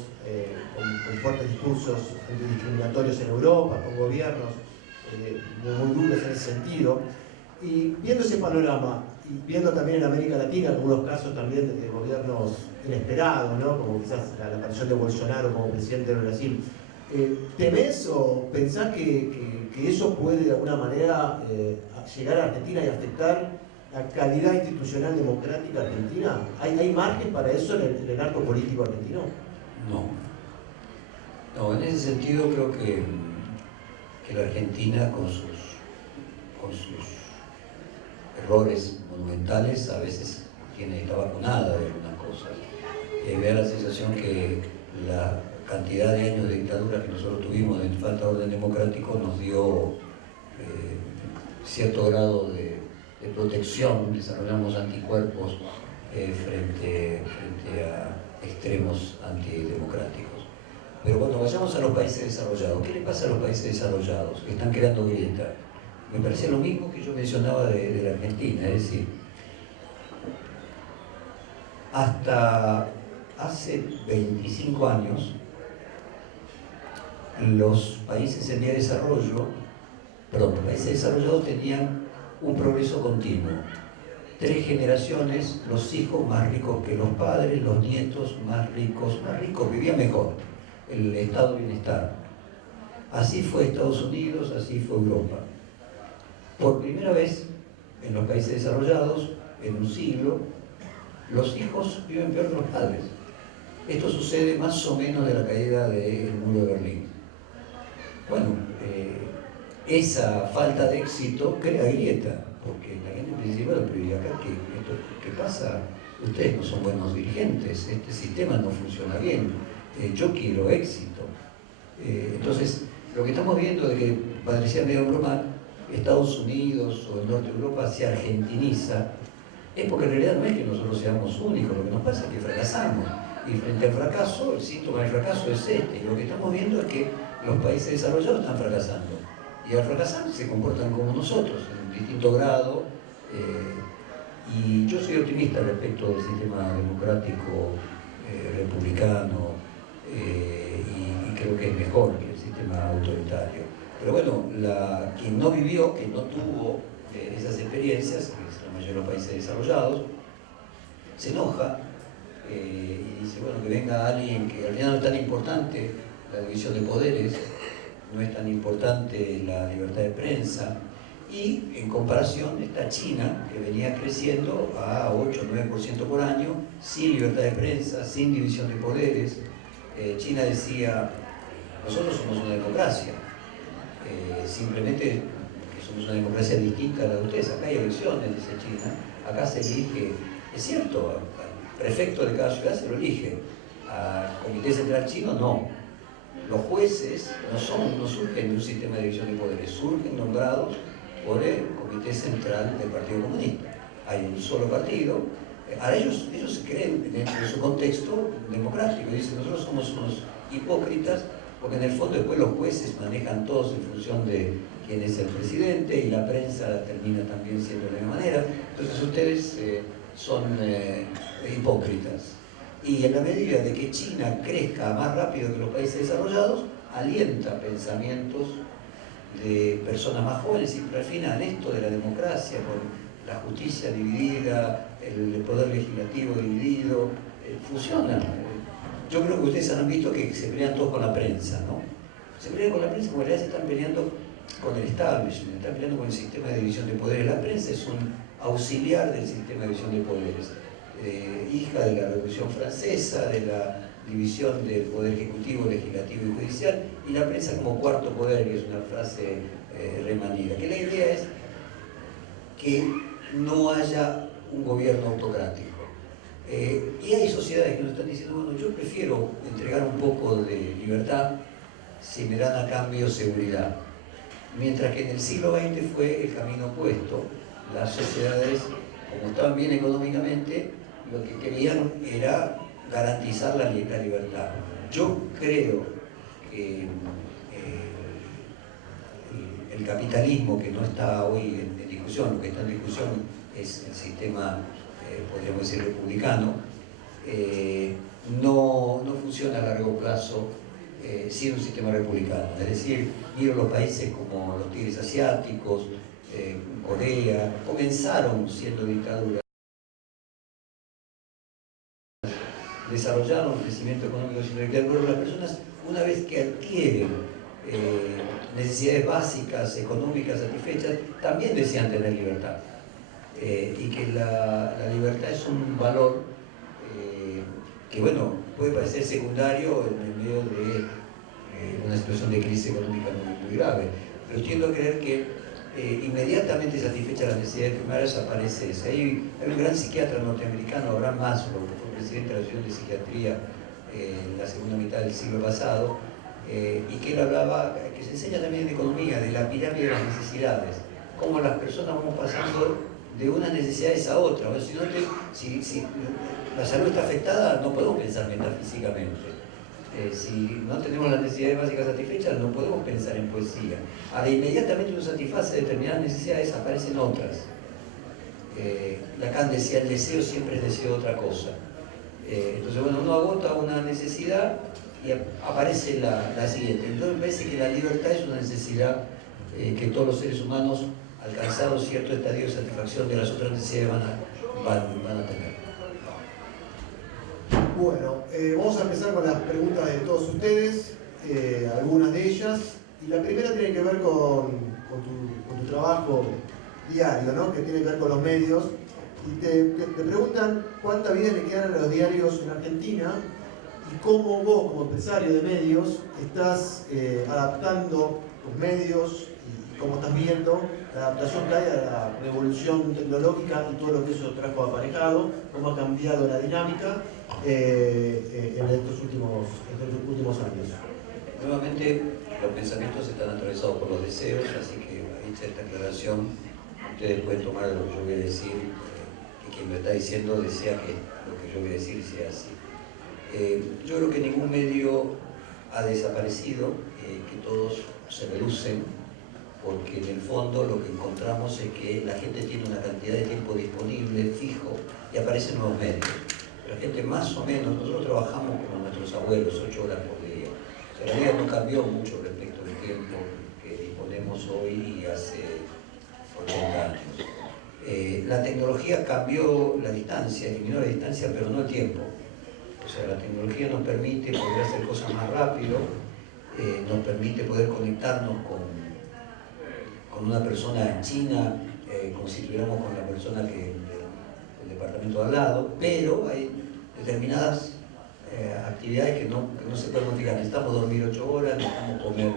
con fuertes discursos antidiscriminatorios en Europa, con gobiernos muy duros en ese sentido. Y viendo ese panorama, y viendo también en América Latina algunos casos también de gobiernos inesperados, ¿no? Como quizás la aparición de Bolsonaro como presidente de Brasil, ¿temés o pensás que eso puede de alguna manera llegar a Argentina y afectar la calidad institucional democrática argentina? ¿Hay margen para eso en el arco político argentino? No, en ese sentido creo que la Argentina con sus errores monumentales a veces está vacunada de algunas cosas. Me da la sensación que la cantidad de años de dictadura que nosotros tuvimos de falta de orden democrático nos dio cierto grado de protección, desarrollamos anticuerpos frente a extremos antidemocráticos. Pero cuando vayamos a los países desarrollados, ¿qué le pasa a los países desarrollados que están creando grieta? Me parece lo mismo que yo mencionaba de la Argentina, es decir, hasta hace 25 años los países en vía de desarrollo, los países desarrollados tenían un progreso continuo. 3 generaciones, los hijos más ricos que los padres, los nietos más ricos, vivían mejor, el estado de bienestar. Así fue Estados Unidos, así fue Europa. Por primera vez en los países desarrollados, en un siglo, los hijos viven peor que los padres. Esto sucede más o menos de la caída del muro de Berlín. Bueno, esa falta de éxito crea grieta, porque la gente dice, bueno, pero ¿y acá qué pasa? Ustedes no son buenos dirigentes, este sistema no funciona bien, yo quiero éxito. Entonces, lo que estamos viendo de que parecía medio broma, Estados Unidos o el norte de Europa se argentiniza, es porque en realidad no es que nosotros seamos únicos, lo que nos pasa es que fracasamos. Y frente al fracaso, el síntoma del fracaso es este. Y lo que estamos viendo es que los países desarrollados están fracasando. Y al fracasar se comportan como nosotros, en distinto grado. Y yo soy optimista respecto del sistema democrático republicano y creo que es mejor que el sistema autoritario. Pero bueno, quien no vivió, quien no tuvo esas experiencias, que es la mayoría de los países desarrollados, se enoja y dice, bueno, que venga alguien que en realidad no es tan importante la división de poderes, no es tan importante la libertad de prensa, y en comparación está China, que venía creciendo a 8 o 9% por año, sin libertad de prensa, sin división de poderes. China decía, nosotros somos una democracia, simplemente que somos una democracia distinta a la de ustedes. Acá hay elecciones, dice China, acá se elige, es cierto, al prefecto de cada ciudad se lo elige, al Comité Central Chino no. Los jueces no surgen de un sistema de división de poderes, surgen nombrados por el Comité Central del Partido Comunista. Hay un solo partido. Ahora ellos se creen dentro de su contexto democrático, dicen, nosotros somos unos hipócritas, porque en el fondo después los jueces manejan todos en función de quién es el presidente y la prensa termina también siendo de la misma manera. Entonces ustedes son hipócritas. Y en la medida de que China crezca más rápido que los países desarrollados, alienta pensamientos de personas más jóvenes y al final esto de la democracia, con la justicia dividida, el poder legislativo dividido, funciona. Yo creo que ustedes han visto que se pelean todos con la prensa, ¿no? Se pelean con la prensa porque en realidad se están peleando con el establishment, están peleando con el sistema de división de poderes. La prensa es un auxiliar del sistema de división de poderes, hija de la Revolución Francesa, de la división del poder ejecutivo, legislativo y judicial, y la prensa como cuarto poder, que es una frase remanida. Que la idea es que no haya un gobierno autocrático. Y hay sociedades que nos están diciendo, bueno, yo prefiero entregar un poco de libertad si me dan a cambio seguridad. Mientras que en el siglo XX fue el camino opuesto. Las sociedades, como estaban bien económicamente, lo que querían era garantizar la libertad. Yo creo que el capitalismo, que no está hoy en discusión, lo que está en discusión es el sistema, podríamos decir, republicano, no funciona a largo plazo sin un sistema republicano. Es decir, miro los países como los tigres asiáticos, Corea, comenzaron siendo dictaduras, desarrollaron un crecimiento económico sin intelectual, pero las personas, una vez que adquieren necesidades básicas, económicas satisfechas, también desean tener libertad. Y que la libertad es un valor que, bueno, puede parecer secundario en el medio de una situación de crisis económica muy grave, pero tiendo a creer que inmediatamente satisfechas las necesidades primarias aparece eso. Hay un gran psiquiatra norteamericano, Abraham Maslow, que fue presidente de la Asociación de Psiquiatría en la segunda mitad del siglo pasado, y que él hablaba, que se enseña también en economía, de la pirámide de las necesidades, cómo las personas vamos pasando de unas necesidades a otras. O sea, si la salud está afectada, no podemos pensar metafísicamente. Si no tenemos las necesidades básicas satisfechas, no podemos pensar en poesía. Ahora, inmediatamente uno satisface determinadas necesidades, aparecen otras. Lacan decía, el deseo siempre es deseo de otra cosa. Entonces, bueno, uno agota una necesidad y aparece la siguiente. Entonces me parece que la libertad es una necesidad que todos los seres humanos, alcanzados cierto estadio de satisfacción de las otras necesidades, van a tener. Bueno, vamos a empezar con las preguntas de todos ustedes, algunas de ellas. Y la primera tiene que ver con tu trabajo diario, ¿no? Que tiene que ver con los medios. Y te preguntan cuánta vida le quedan a los diarios en Argentina y cómo vos, como empresario de medios, estás adaptando tus medios y cómo estás viendo la adaptación que hay a la revolución tecnológica y todo lo que eso trajo aparejado, cómo ha cambiado la dinámica en estos últimos años. Nuevamente, los pensamientos están atravesados por los deseos, así que hecha esta aclaración, ustedes pueden tomar lo que yo voy a decir, que quien lo está diciendo desea que lo que yo voy a decir sea así. Yo creo que ningún medio ha desaparecido, que todos se reducen, porque en el fondo lo que encontramos es que la gente tiene una cantidad de tiempo disponible, fijo, y aparecen nuevos medios. La gente más o menos, nosotros trabajamos como nuestros abuelos, 8 horas por día. O sea, la vida no cambió mucho respecto al tiempo que disponemos hoy y hace 80 años. La tecnología cambió la distancia, eliminó la distancia, pero no el tiempo. O sea, la tecnología nos permite poder hacer cosas más rápido, nos permite poder conectarnos con una persona en China, como si estuviéramos con la persona que del departamento de al lado, pero hay determinadas actividades que no se pueden modificar. Necesitamos dormir 8 horas, necesitamos comer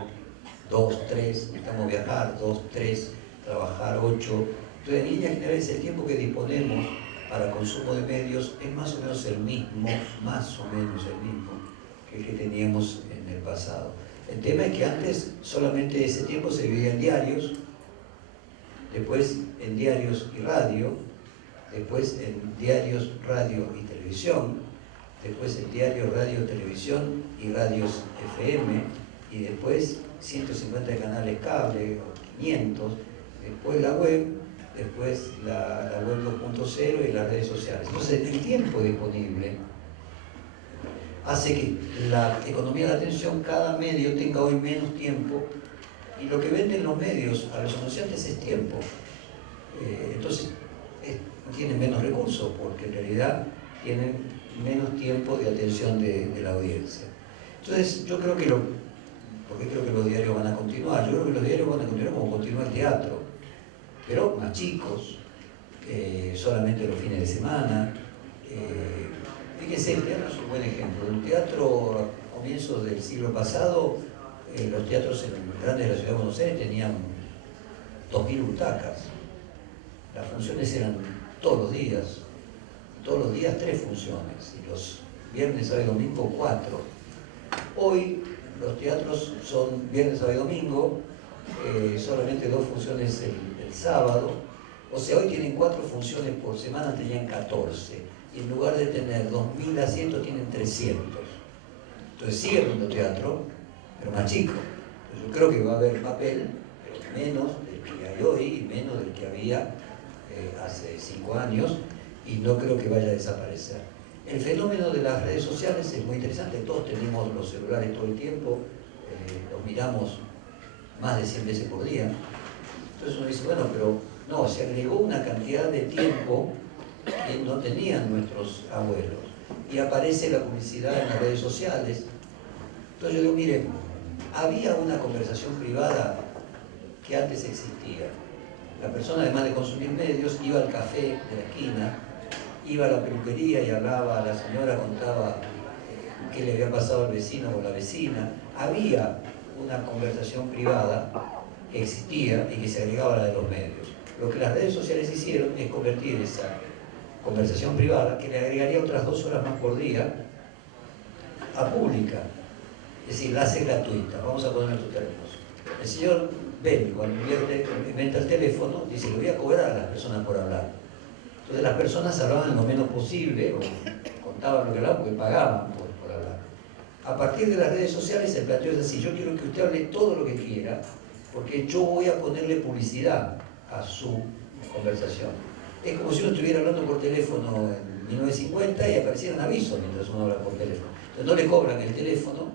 2, 3, necesitamos viajar 2, 3, trabajar 8. Entonces, en líneas generales, el tiempo que disponemos para consumo de medios es más o menos el mismo que el que teníamos en el pasado. El tema es que antes solamente ese tiempo se dividía en diarios, después en diarios y radio, después en diarios, radio y televisión, después en diarios, radio, televisión y radios FM, y después 150 canales cable o 500, después la web, después la web 2.0 y las redes sociales. Entonces, el tiempo disponible hace que la economía de la atención, cada medio tenga hoy menos tiempo, y lo que venden los medios a los anunciantes es tiempo. Entonces, tienen menos recursos, porque en realidad tienen menos tiempo de atención de la audiencia. Entonces, yo creo que porque creo que los diarios van a continuar, yo creo que los diarios van a continuar como continúa el teatro, pero más chicos, solamente los fines de semana. Fíjense, el teatro es un buen ejemplo. El teatro a comienzos del siglo pasado, los teatros en grandes de la ciudad de Buenos Aires tenían 2.000 butacas. Las funciones eran todos los días 3 funciones, y los viernes, sábado y domingo 4. Hoy los teatros son viernes, sábado y domingo, solamente 2 funciones el sábado, o sea, hoy tienen 4 funciones por semana, tenían 14, y en lugar de tener 2.000 asientos tienen 300. Entonces sigue habiendo teatro, pero más chico. Entonces, yo creo que va a haber papel, pero menos del que hay hoy y menos del que había hace 5 años, y no creo que vaya a desaparecer. El fenómeno de las redes sociales es muy interesante. Todos tenemos los celulares todo el tiempo, los miramos más de 100 veces por día. Entonces uno dice, bueno, pero no, se agregó una cantidad de tiempo que no tenían nuestros abuelos. Y aparece la publicidad en las redes sociales. Entonces yo digo, mire, había una conversación privada que antes existía. La persona, además de consumir medios, iba al café de la esquina, iba a la peluquería y hablaba, la señora contaba qué le había pasado al vecino o la vecina. Había una conversación privada que existía y que se agregaba a la de los medios. Lo que las redes sociales hicieron es convertir esa conversación privada, que le agregaría otras 2 horas más por día, a pública. Es decir, la hace gratuita. Vamos a poner nuestros términos. El señor Ben, cuando inventa el teléfono, dice, le voy a cobrar a las personas por hablar. Entonces las personas hablaban lo menos posible, o contaban lo que hablaban porque pagaban por hablar. A partir de las redes sociales el planteo es así: yo quiero que usted hable todo lo que quiera, porque yo voy a ponerle publicidad a su conversación. Es como si uno estuviera hablando por teléfono en 1950 y aparecieran avisos mientras uno habla por teléfono. Entonces no le cobran el teléfono,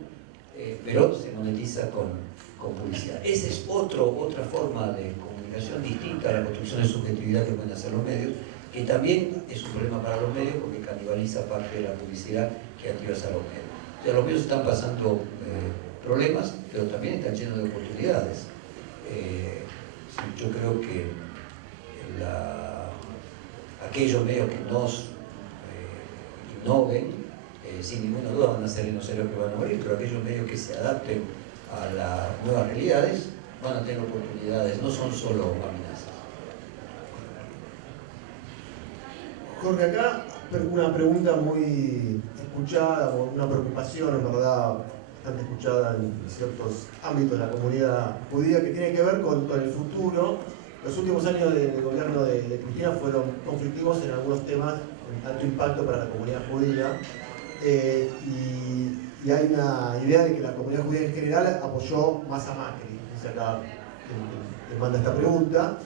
pero se monetiza con publicidad. Esa es otra forma de comunicación distinta a la construcción de subjetividad que pueden hacer los medios, que también es un problema para los medios porque canibaliza parte de la publicidad que activas a los medios. O sea, los medios están pasando problemas, pero también están llenos de oportunidades. Yo creo que aquellos medios que nos innoven, sin ninguna duda van a ser los héroes que van a morir, pero aquellos medios que se adapten a las nuevas realidades van a tener oportunidades, no son solo amenazas. Jorge, acá una pregunta muy escuchada, una preocupación en verdad bastante escuchada en ciertos ámbitos de la comunidad judía, que tiene que ver con el futuro. Los últimos años de gobierno de Cristina fueron conflictivos en algunos temas con alto impacto para la comunidad judía, y hay una idea de que la comunidad judía en general apoyó más a Macri. Dice acá quien manda esta pregunta.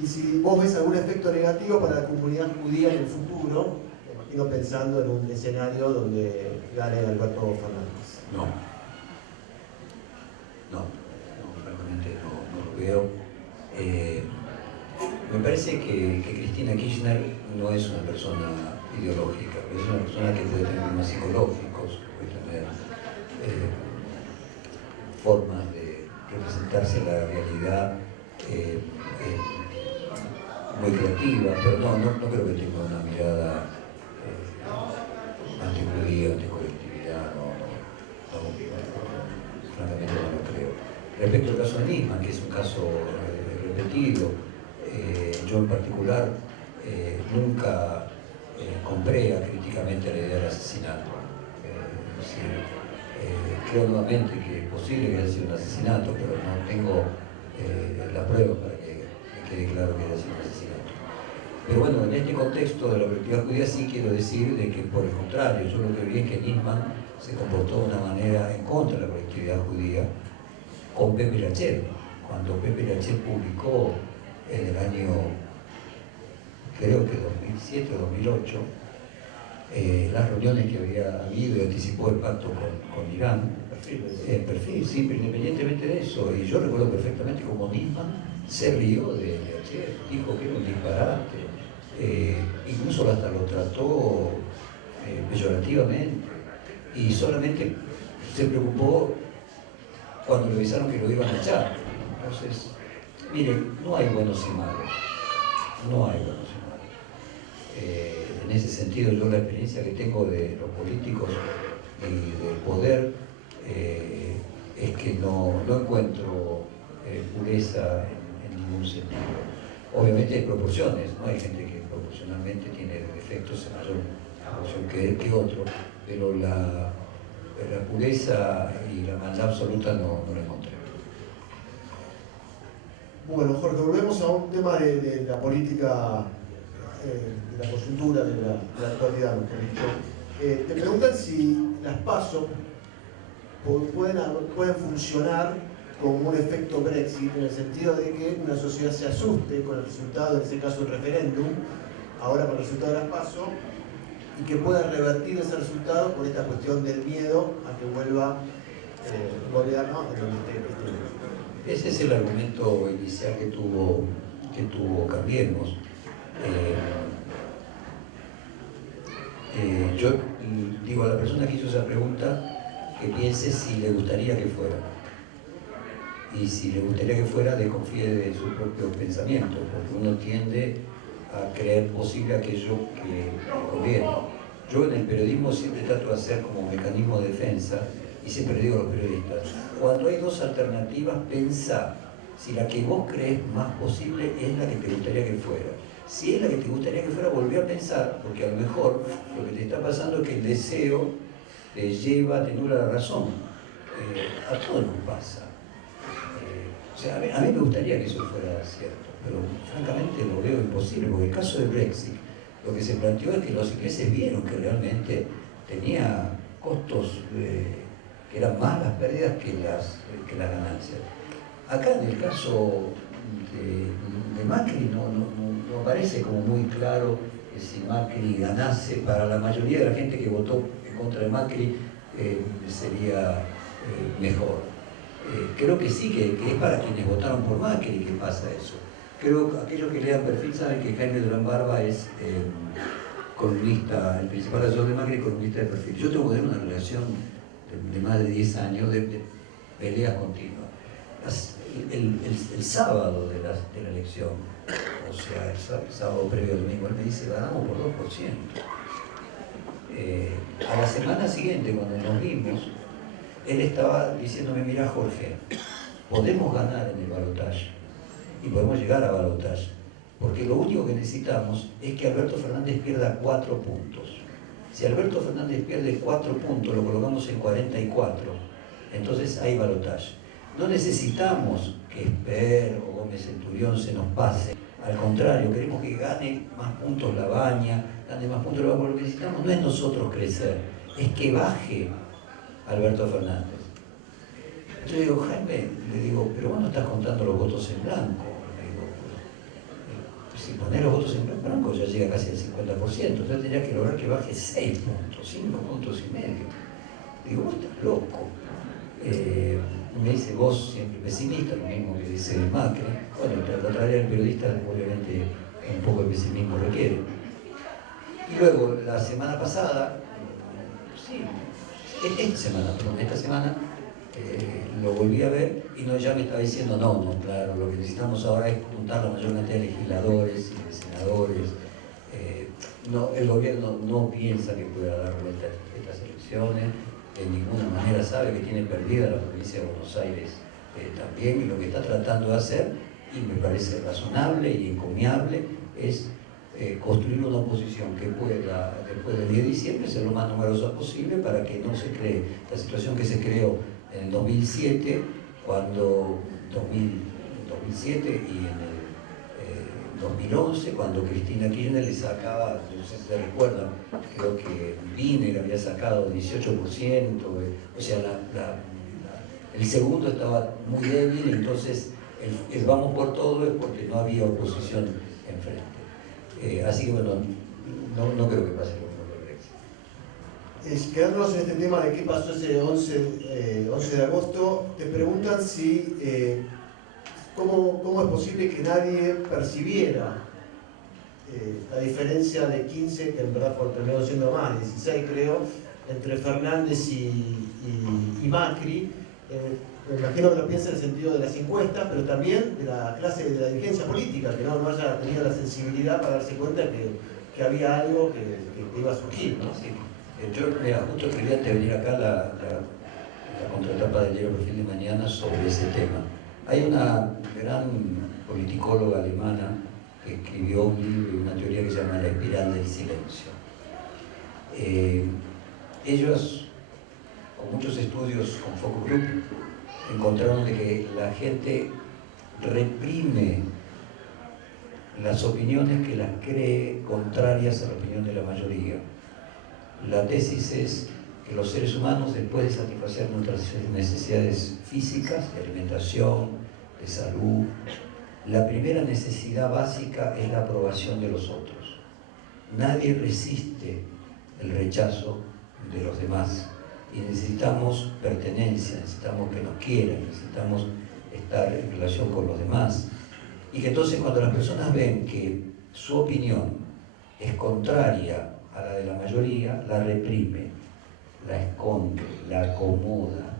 Y si vos ves algún efecto negativo para la comunidad judía en el futuro, me imagino pensando en un escenario donde gane Alberto Fernández. No, realmente no lo veo. Me parece que Cristina Kirchner no es una persona ideológica, es una persona que puede tener problemas psicológicos, puede tener formas de representarse la realidad muy creativa, pero no creo que tenga una mirada anti-judía, anti-colectividad, francamente no lo creo. Respecto al caso de Nisman, que es un caso repetido, yo en particular nunca compré acríticamente la idea del asesinato. Creo nuevamente que es posible que haya sido un asesinato, pero no tengo las pruebas para que me quede claro que haya sido un asesinato. Pero bueno, en este contexto de la colectividad judía sí quiero decir de que, por el contrario, yo lo que vi es que Nisman se comportó de una manera en contra de la colectividad judía con Pepe Lachet. Cuando Pepe Lachet publicó en el año, creo que 2007 o 2008, las reuniones que había habido y anticipó el pacto con Irán, el perfil, sí, pero independientemente de eso, y yo recuerdo perfectamente cómo Nisman se rió de Lachet, dijo que era un disparate, incluso hasta lo trató peyorativamente, y solamente se preocupó cuando le avisaron que lo iban a echar. Entonces, miren, no hay buenos y malos, no hay buenos y malos. En ese sentido, yo la experiencia que tengo de los políticos y del poder es que no encuentro pureza en ningún sentido. Obviamente hay proporciones, ¿no? Hay gente que proporcionalmente tiene defectos en mayor proporción que otro, pero la pureza y la maldad absoluta no la encontré. Bueno, Jorge, volvemos a un tema de la política, de la coyuntura, de la actualidad, mejor dicho. Te preguntan si las PASO pueden funcionar como un efecto Brexit, en el sentido de que una sociedad se asuste con el resultado, en este caso el referéndum, ahora con el resultado de las PASO, y que pueda revertir ese resultado por esta cuestión del miedo a que vuelva el gobierno en donde esté. Ese es el argumento inicial que tuvo Cambiemos. Yo digo a la persona que hizo esa pregunta que piense si le gustaría que fuera. Y si le gustaría que fuera, desconfíe de su propio pensamiento, porque uno tiende a creer posible aquello que conviene. Yo en el periodismo siempre trato de hacer como mecanismo de defensa, y siempre digo a los periodistas, cuando hay dos alternativas, pensá si la que vos crees más posible es la que te gustaría que fuera. Si es la que te gustaría que fuera, volví a pensar, porque a lo mejor lo que te está pasando es que el deseo te lleva, te nubla la razón. A todos nos pasa. O sea, a mí me gustaría que eso fuera cierto, pero francamente lo veo imposible, porque el caso de Brexit, lo que se planteó es que los ingleses vieron que realmente tenía costos que eran más las pérdidas que las ganancias. Acá en el caso de Macri no parece como muy claro que si Macri ganase, para la mayoría de la gente que votó en contra de Macri sería mejor. Creo que sí, que es para quienes votaron por Macri que pasa eso. Creo que aquellos que lean Perfil saben que Jaime Durán Barba es columnista, el principal asesor de Macri, columnista de Perfil. Yo tengo con él una relación de más de 10 años de peleas continuas. El sábado de la elección, o sea, el sábado previo al domingo, él me dice, ganamos por 2%. A la semana siguiente, cuando nos vimos, él estaba diciéndome, mira Jorge, podemos ganar en el balotaje y podemos llegar a balotaje, porque lo único que necesitamos es que Alberto Fernández pierda 4 puntos. Si Alberto Fernández pierde 4 puntos, lo colocamos en 44, entonces hay balotaje. No necesitamos que Esper o Gómez Centurión se nos pase, al contrario, queremos que gane más puntos Labaña, gane más puntos Labaña, porque lo que necesitamos no es nosotros crecer, es que baje Alberto Fernández. Yo digo, Jaime, le digo, pero vos no estás contando los votos en blanco. Le digo, si ponés los votos en blanco ya llega casi al 50%, entonces tendría que lograr que baje 6 puntos, 5 puntos y medio. Digo, vos estás loco. Me dice, vos siempre pesimista, lo mismo que dice Macri. Bueno, la tarea del periodista obviamente un poco de pesimismo requiere. Y luego, la semana pasada, esta semana lo volví a ver y ya me estaba diciendo, claro, lo que necesitamos ahora es juntar la mayor cantidad de legisladores y de senadores. El gobierno no piensa que pueda dar vuelta a estas elecciones, de ninguna manera sabe que tiene perdida la provincia de Buenos Aires también, y lo que está tratando de hacer, y me parece razonable y encomiable, es construir una oposición que pueda, después del 10 de diciembre, ser lo más numerosa posible para que no se cree la situación que se creó en el 2007, cuando 2007 y en el 2011, cuando Cristina Kirchner le sacaba, no sé si se recuerdan, creo que Wiener había sacado 18%, o sea, el segundo estaba muy débil, entonces el vamos por todo es porque no había oposición enfrente. Así que bueno, no creo que pase lo mismo con el Brexit. Quedándonos en este tema de qué pasó ese 11 de agosto, te preguntan si cómo es posible que nadie percibiera la diferencia de 15, que en verdad terminó siendo más, 16 creo, entre Fernández y Macri. Me imagino que lo piensa en el sentido de las encuestas, pero también de la clase de la dirigencia política, que no haya tenido la sensibilidad para darse cuenta que había algo que iba a surgir, ¿no? Sí. Yo, mira, justo quería antes de venir acá la contratapa del diario Perfil de mañana sobre ese tema. Hay una gran politicóloga alemana que escribió un libro y una teoría que se llama La espiral del silencio. Ellos, con muchos estudios con focus group, encontraron de que la gente reprime las opiniones que las cree contrarias a la opinión de la mayoría. La tesis es que los seres humanos, después de satisfacer nuestras necesidades físicas, de alimentación, de salud, la primera necesidad básica es la aprobación de los otros. Nadie resiste el rechazo de los demás y necesitamos pertenencia, necesitamos que nos quieran, necesitamos estar en relación con los demás. Y que entonces cuando las personas ven que su opinión es contraria a la de la mayoría, la reprime, la esconde, la acomoda.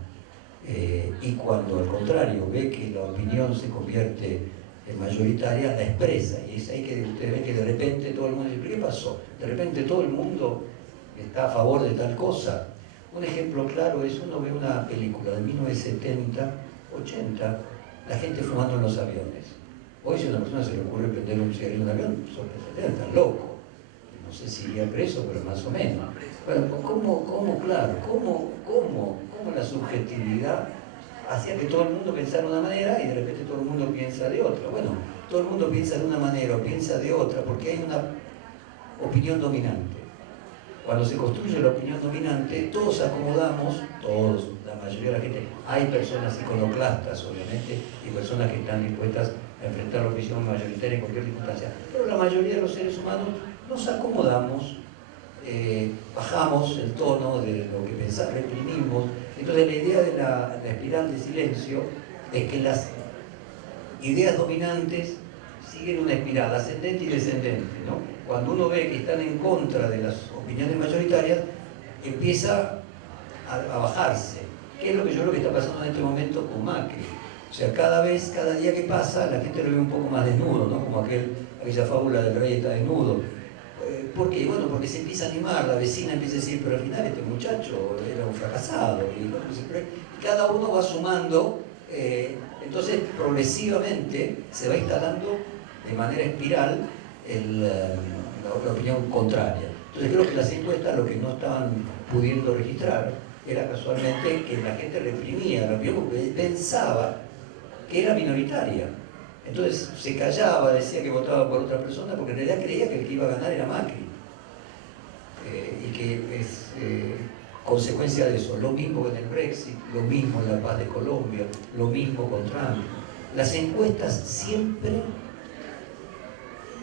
Y cuando al contrario ve que la opinión se convierte en mayoritaria, la expresa. Y es ahí que ustedes ven que de repente todo el mundo dice, ¿qué pasó? De repente todo el mundo está a favor de tal cosa. Un ejemplo claro es, uno ve una película de 1970, 80, la gente fumando en los aviones. Hoy si a una persona se le ocurre prender un cigarrillo en un avión, sorprendente, está loco. No sé si iría preso, pero más o menos. Bueno, ¿cómo la subjetividad hacía que todo el mundo pensara de una manera y de repente todo el mundo piensa de otra? Bueno, todo el mundo piensa de una manera o piensa de otra porque hay una opinión dominante. Cuando se construye la opinión dominante, todos acomodamos, todos, la mayoría de la gente, hay personas iconoclastas, obviamente, y personas que están dispuestas a enfrentar la opinión mayoritaria en cualquier circunstancia, pero la mayoría de los seres humanos nos acomodamos, bajamos el tono de lo que pensamos, reprimimos. Entonces la idea de la espiral de silencio es que las ideas dominantes siguen una espiral ascendente y descendente, ¿no? Cuando uno ve que están en contra de las opiniones mayoritarias, empieza a bajarse. ¿Qué es lo que yo creo que está pasando en este momento con Macri? O sea, cada día que pasa, la gente lo ve un poco más desnudo, ¿no? Como aquella fábula del rey está desnudo. ¿Por qué? Bueno, porque se empieza a animar, la vecina empieza a decir, pero al final este muchacho era un fracasado. Y cada uno va sumando, entonces progresivamente se va instalando de manera espiral la opinión contraria. Entonces creo que las encuestas lo que no estaban pudiendo registrar era casualmente que la gente reprimía la opinión porque pensaba que era minoritaria. Entonces se callaba, decía que votaba por otra persona porque en realidad creía que el que iba a ganar era Macri. Y que es consecuencia de eso. Lo mismo en el Brexit, lo mismo en la paz de Colombia, lo mismo con Trump. Las encuestas siempre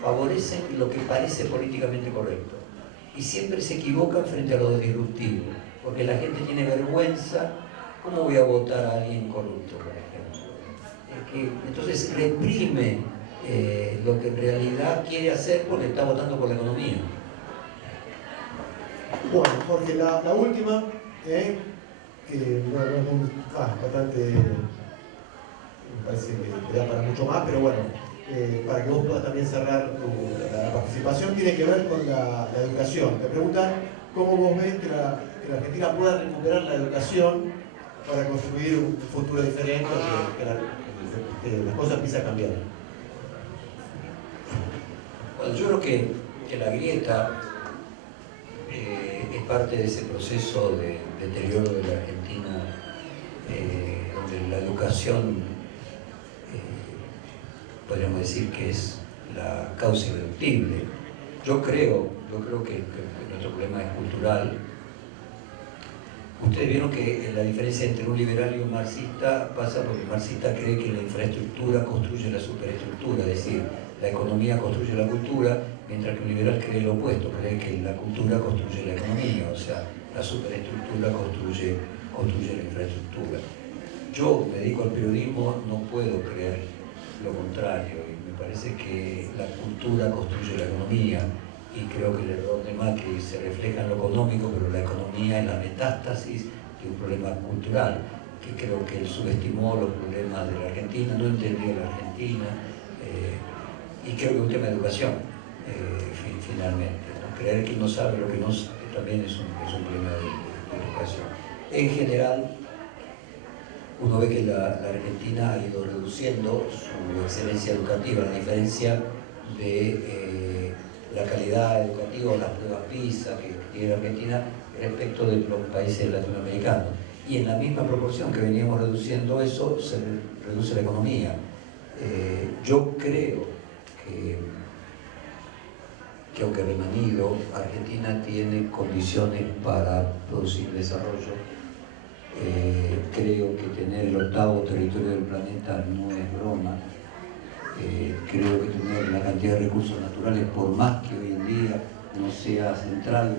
favorecen lo que parece políticamente correcto y siempre se equivocan frente a lo disruptivo, porque la gente tiene vergüenza. ¿Cómo voy a votar a alguien corrupto, por ejemplo? Entonces reprime lo que en realidad quiere hacer porque está votando por la economía. Bueno, Jorge, la última, que no es muy bastante, me parece que da para mucho más, pero bueno, para que vos puedas también cerrar la participación, tiene que ver con la educación. Te preguntan cómo vos ves que la Argentina pueda recuperar la educación para construir un futuro diferente, que las cosas empiecen a cambiar. Bueno, yo creo que la grieta es parte de ese proceso de deterioro de la Argentina, donde la educación podríamos decir que es la causa irreductible. Yo creo que nuestro problema es cultural. Ustedes vieron que la diferencia entre un liberal y un marxista pasa porque el marxista cree que la infraestructura construye la superestructura, es decir, la economía construye la cultura, mientras que un liberal cree lo opuesto, cree que la cultura construye la economía, o sea, la superestructura construye la infraestructura. Yo me dedico al periodismo, no puedo creer lo contrario, y me parece que la cultura construye la economía, y creo que el error de Macri se refleja en lo económico, pero la economía es la metástasis de un problema cultural, que creo que él subestimó los problemas de la Argentina, no entendió la Argentina, y creo que es un tema de educación, finalmente, ¿no? Creer que no sabe lo que no sabe también es un problema de educación. En general, uno ve que la Argentina ha ido reduciendo su excelencia educativa, la diferencia de la calidad educativa o las pruebas PISA que tiene la Argentina respecto de los países latinoamericanos. Y en la misma proporción que veníamos reduciendo eso, se reduce la economía. Yo creo que aunque remanido, Argentina tiene condiciones para producir desarrollo. Creo que tener el 8º territorio del planeta no es broma. Creo que tener la cantidad de recursos naturales, por más que hoy en día no sea central,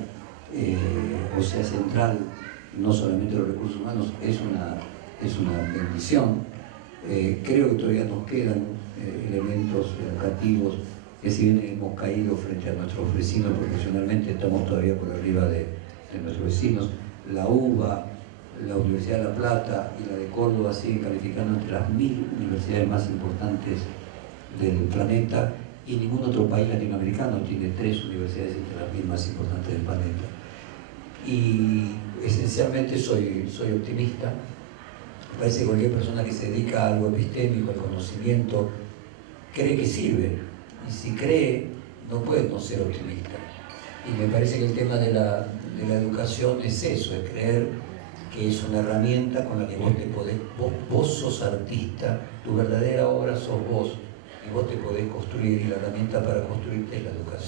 no solamente los recursos humanos, es una bendición. Creo que todavía nos quedan elementos educativos que, si bien hemos caído frente a nuestros vecinos profesionalmente, estamos todavía por arriba de nuestros vecinos. La UBA, la Universidad de La Plata y la de Córdoba siguen calificando entre las 1000 universidades más importantes del planeta, y ningún otro país latinoamericano tiene 3 universidades entre las 1000 más importantes del planeta. Y esencialmente soy optimista. Me parece que cualquier persona que se dedica a algo epistémico, al conocimiento, cree que sirve. Y si cree, no puede no ser optimista. Y me parece que el tema de la educación es eso, es creer que es una herramienta con la que vos te podés, vos sos artista, tu verdadera obra sos vos, y vos te podés construir, y la herramienta para construirte es la educación.